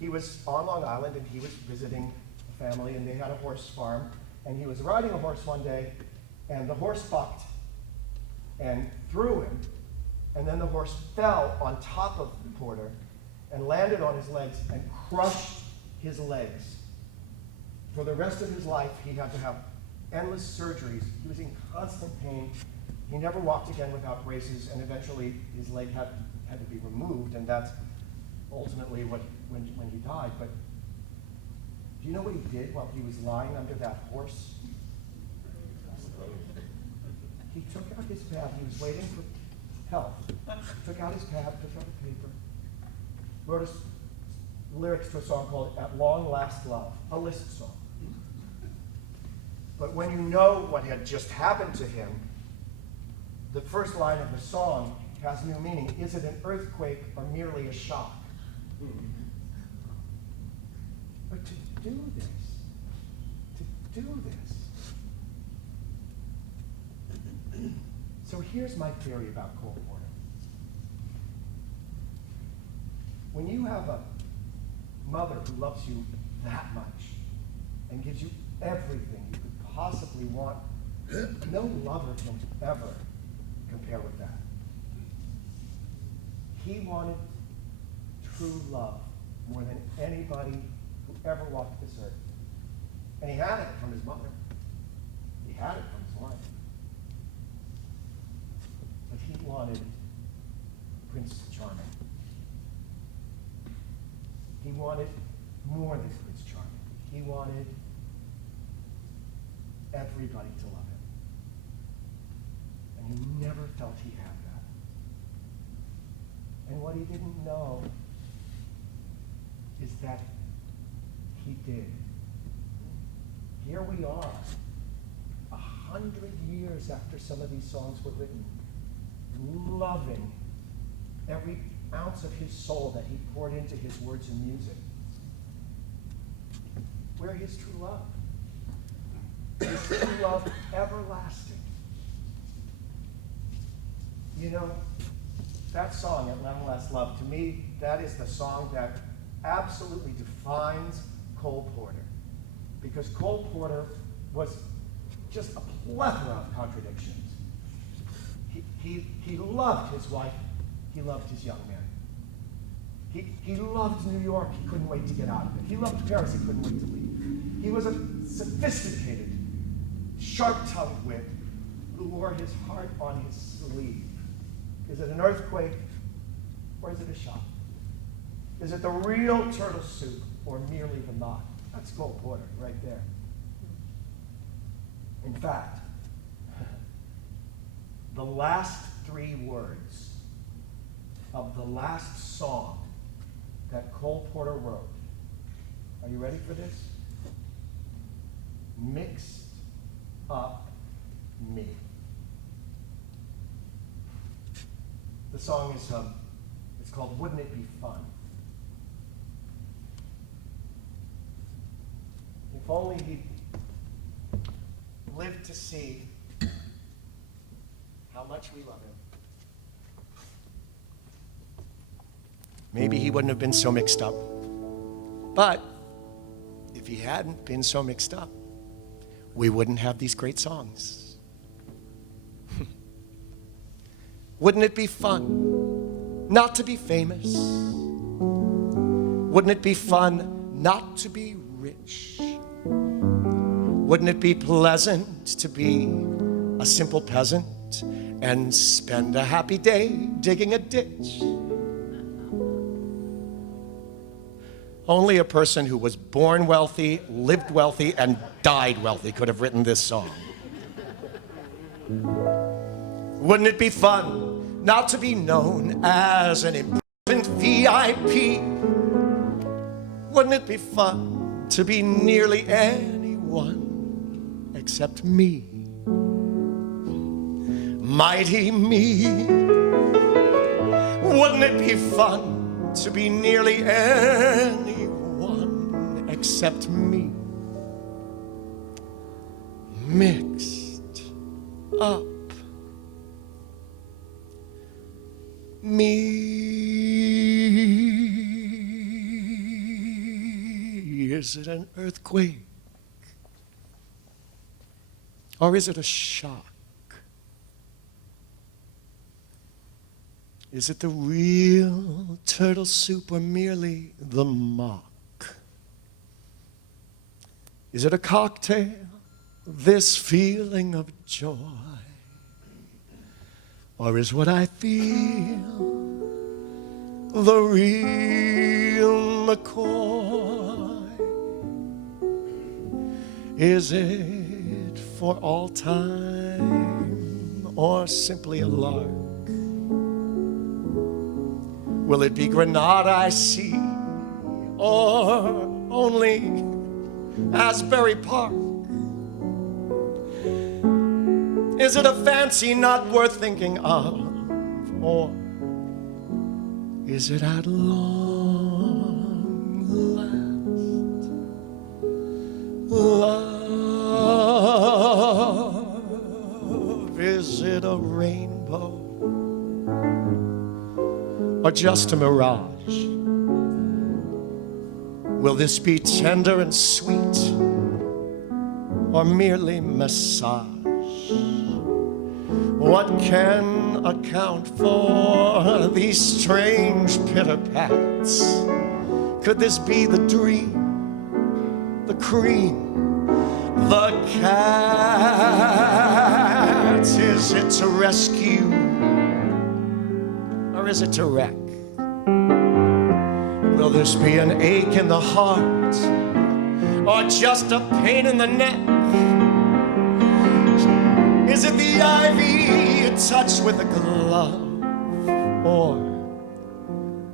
He was on Long Island and he was visiting a family and they had a horse farm. And he was riding a horse one day and the horse bucked and threw him. And then the horse fell on top of Porter and landed on his legs and crushed his legs. For the rest of his life, he had to have endless surgeries. He was in constant pain. He never walked again without braces, and eventually his leg had to be removed, and that's ultimately when he died. But do you know what he did while he was lying under that horse? He took out his pad. He was waiting for help. Took out his pad, took out the paper, wrote lyrics to a song called At Long Last Love, a Liszt song. But when you know what had just happened to him, the first line of the song has new meaning. Is it an earthquake or merely a shock? But to do this, So here's my theory about Cole Porter. When you have a mother who loves you that much and gives you everything you could possibly want, no lover can ever compare with that. He wanted true love more than anybody who ever walked this earth. And he had it from his mother. He had it from his wife. But he wanted Prince Charming. He wanted more than Prince Charming. He wanted everybody to love him. And he never felt he had that. And what he didn't know is that he did. Here we are, 100 years after some of these songs were written, loving every ounce of his soul that he poured into his words and music. We're his true love. His true love everlasting. You know, that song, At Long Last Love, to me, that is the song that absolutely defines Cole Porter. Because Cole Porter was just a plethora of contradictions. He loved his wife. He loved his young man. He loved New York. He couldn't wait to get out of it. He loved Paris. He couldn't wait to leave. He was a sophisticated, sharp-tongued wit who wore his heart on his sleeve. Is it an earthquake or is it a shock? Is it the real turtle soup or merely the knot? That's Cole Porter right there. In fact, the last 3 words of the last song that Cole Porter wrote, are you ready for this? Mixed up me. The song is it's called Wouldn't It Be Fun? If only he lived to see how much we love him. Maybe he wouldn't have been so mixed up. But if he hadn't been so mixed up, we wouldn't have these great songs. Wouldn't it be fun not to be famous? Wouldn't it be fun not to be rich? Wouldn't it be pleasant to be a simple peasant and spend a happy day digging a ditch? Only a person who was born wealthy, lived wealthy, and died wealthy could have written this song. Wouldn't it be fun not to be known as an important VIP? Wouldn't it be fun to be nearly anyone except me? Mighty me. Wouldn't it be fun to be nearly anyone except me? Mixed up. Me. Is it an earthquake? Or is it a shock? Is it the real turtle soup or merely the mock? Is it a cocktail, this feeling of joy? Or is what I feel the real McCoy? Is it for all time or simply a lark? Will it be Granada I see or only Asbury Park? Is it a fancy not worth thinking of? Or is it at long last love? Is it a rainbow or just a mirage? Will this be tender and sweet or merely massage? What can account for these strange pitter-pats? Could this be the dream, the cream, the cat? Is it to rescue or is it to wreck? Will this be an ache in the heart or just a pain in the neck? Is it the ivy you touch with a glove? Or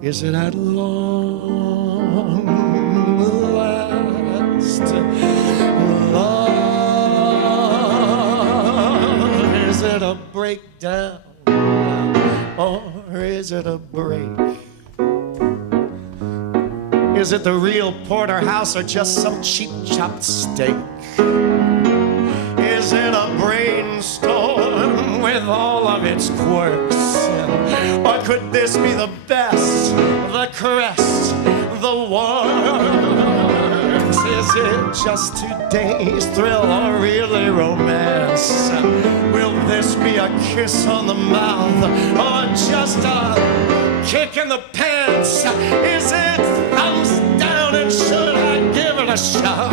is it at long last love? Is it a breakdown or is it a break? Is it the real porterhouse or just some cheap chopped steak? Is it a brainstorm with all of its quirks? Or could this be the best, the crest, the works? Is it just today's thrill or really romance? Will this be a kiss on the mouth or just a kick in the pants? Is it thumbs down and should I give it a shove?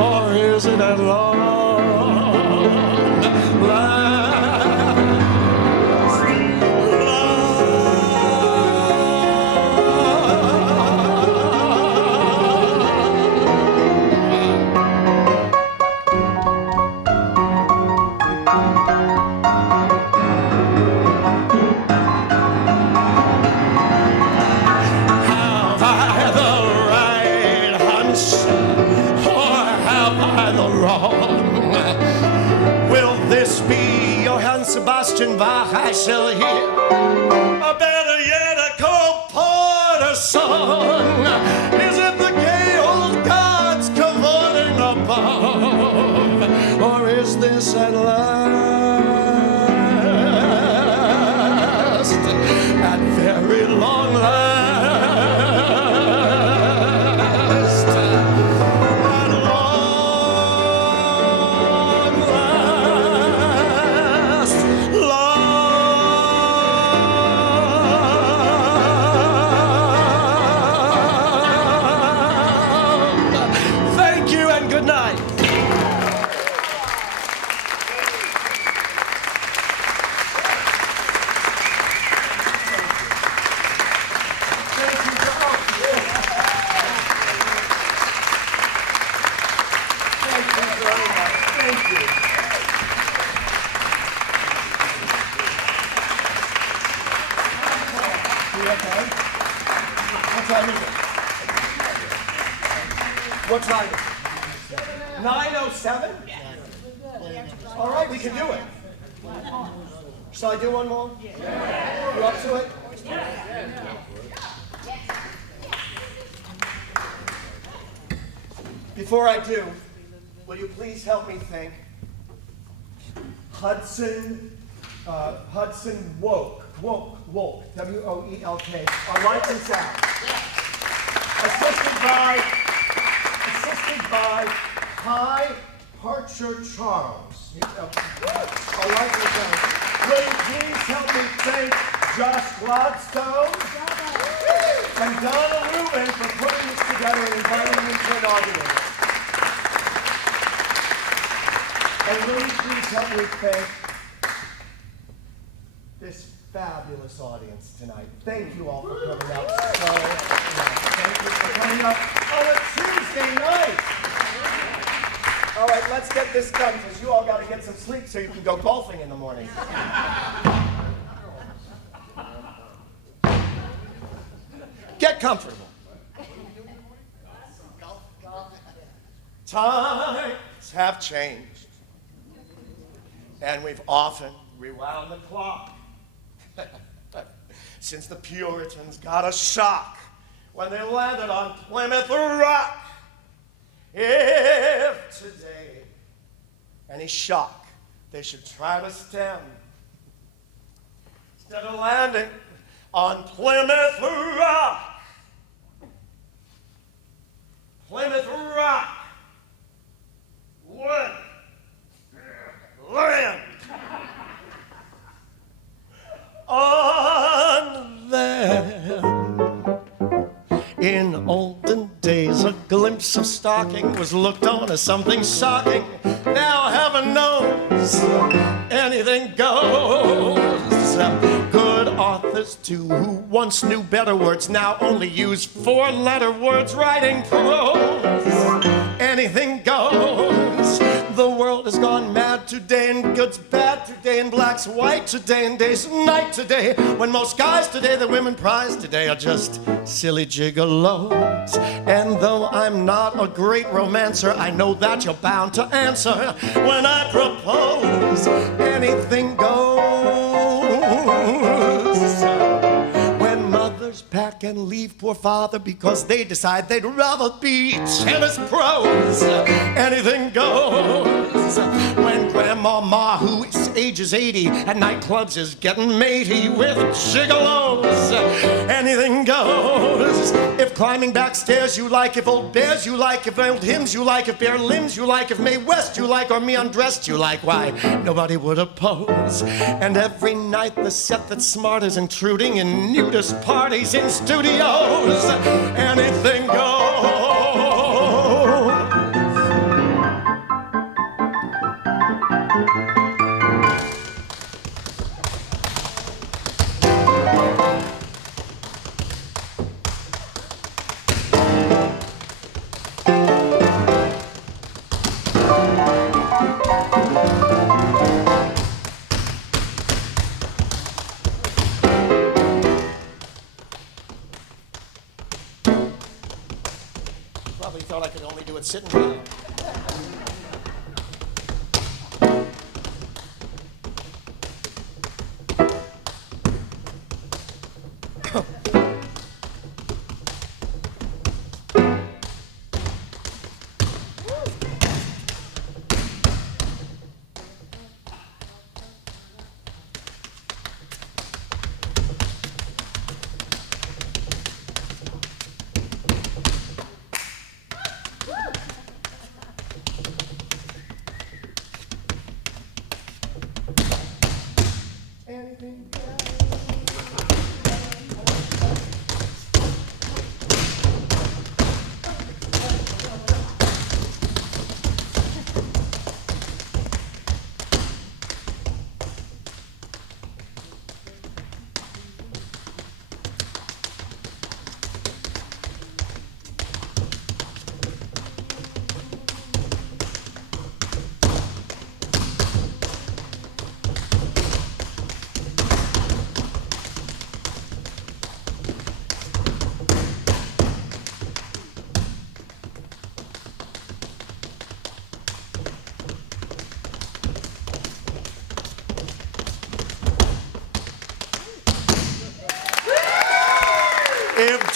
Or is it at long last Have I the right hunch or have I the wrong? Will this be Johann Sebastian Bach I shall hear? Or better yet, a Cole Porter song? Is it the gay old gods cavorting above? Or is this at last 9:07? All right, we can do it. Shall I do one more? Yeah. You up to it? Before I do, will you please help me thank Hudson Woke, W-O-E-L-K, our lights and sound. Assisted by Hi Harcher Charles. Our lights and sound. Will you please help me thank Josh Gladstone and Donna Rubin for putting this together and inviting me to inaugurate it. And will you please help me thank this fabulous audience tonight. Thank you all for coming out. Thank you for coming up on a Tuesday night. All right, let's get this done because you all got to get some sleep so you can go golfing in the morning. Get comfortable. Times have changed, and we've often rewound the clock. Since the Puritans got a shock when they landed on Plymouth Rock. If today any shock they should try to stem, instead of landing on Plymouth Rock, Plymouth Rock would land on them. In olden days, a glimpse of stocking was looked on as something shocking. Now heaven knows anything goes. Good authors too, who once knew better words, now only use four-letter words writing prose. Anything goes. The world has gone mad today, and good's bad today, and black's white today, and day's night today. When most guys today, the women prize today, are just silly gigolos. And though I'm not a great romancer, I know that you're bound to answer when I propose. Anything goes. When mothers pack and leave poor father because they decide they'd rather be tennis pros. Anything goes. When Grandmama, who is ages 80 at nightclubs, is getting matey with gigolos. Anything goes. If climbing back stairs you like, if old bears you like, if old hymns you like, if bare limbs you like, if Mae West you like, or me undressed you like, why, nobody would oppose. And every night the set that's smart is intruding in nudist parties in studios. Anything goes. Probably thought I could only do it sitting down.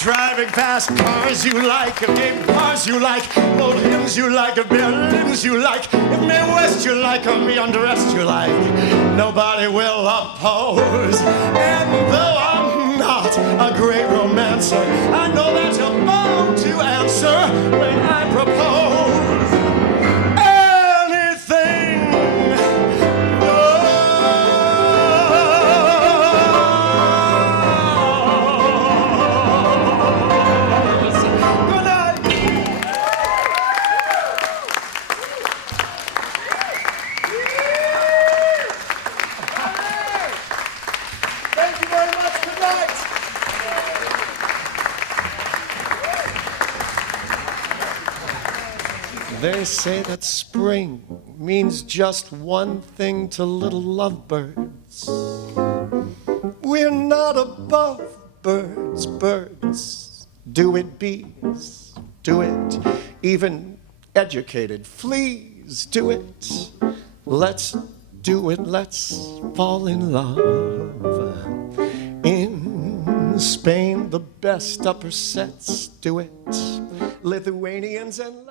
Driving fast cars you like, game bars you like, old hymns you like, violins you like, if me west you like, or me undressed you like, nobody will oppose. And though I'm not a great romancer, I know that you're bound to answer when I propose. Anything goes. Good night. Thank you very much. Good night. They say that spring means just one thing to little lovebirds. We're not above birds, birds. Do it, bees, do it. Even educated fleas, do it. Let's do it, let's fall in love. In Spain, the best upper sets do it. Lithuanians and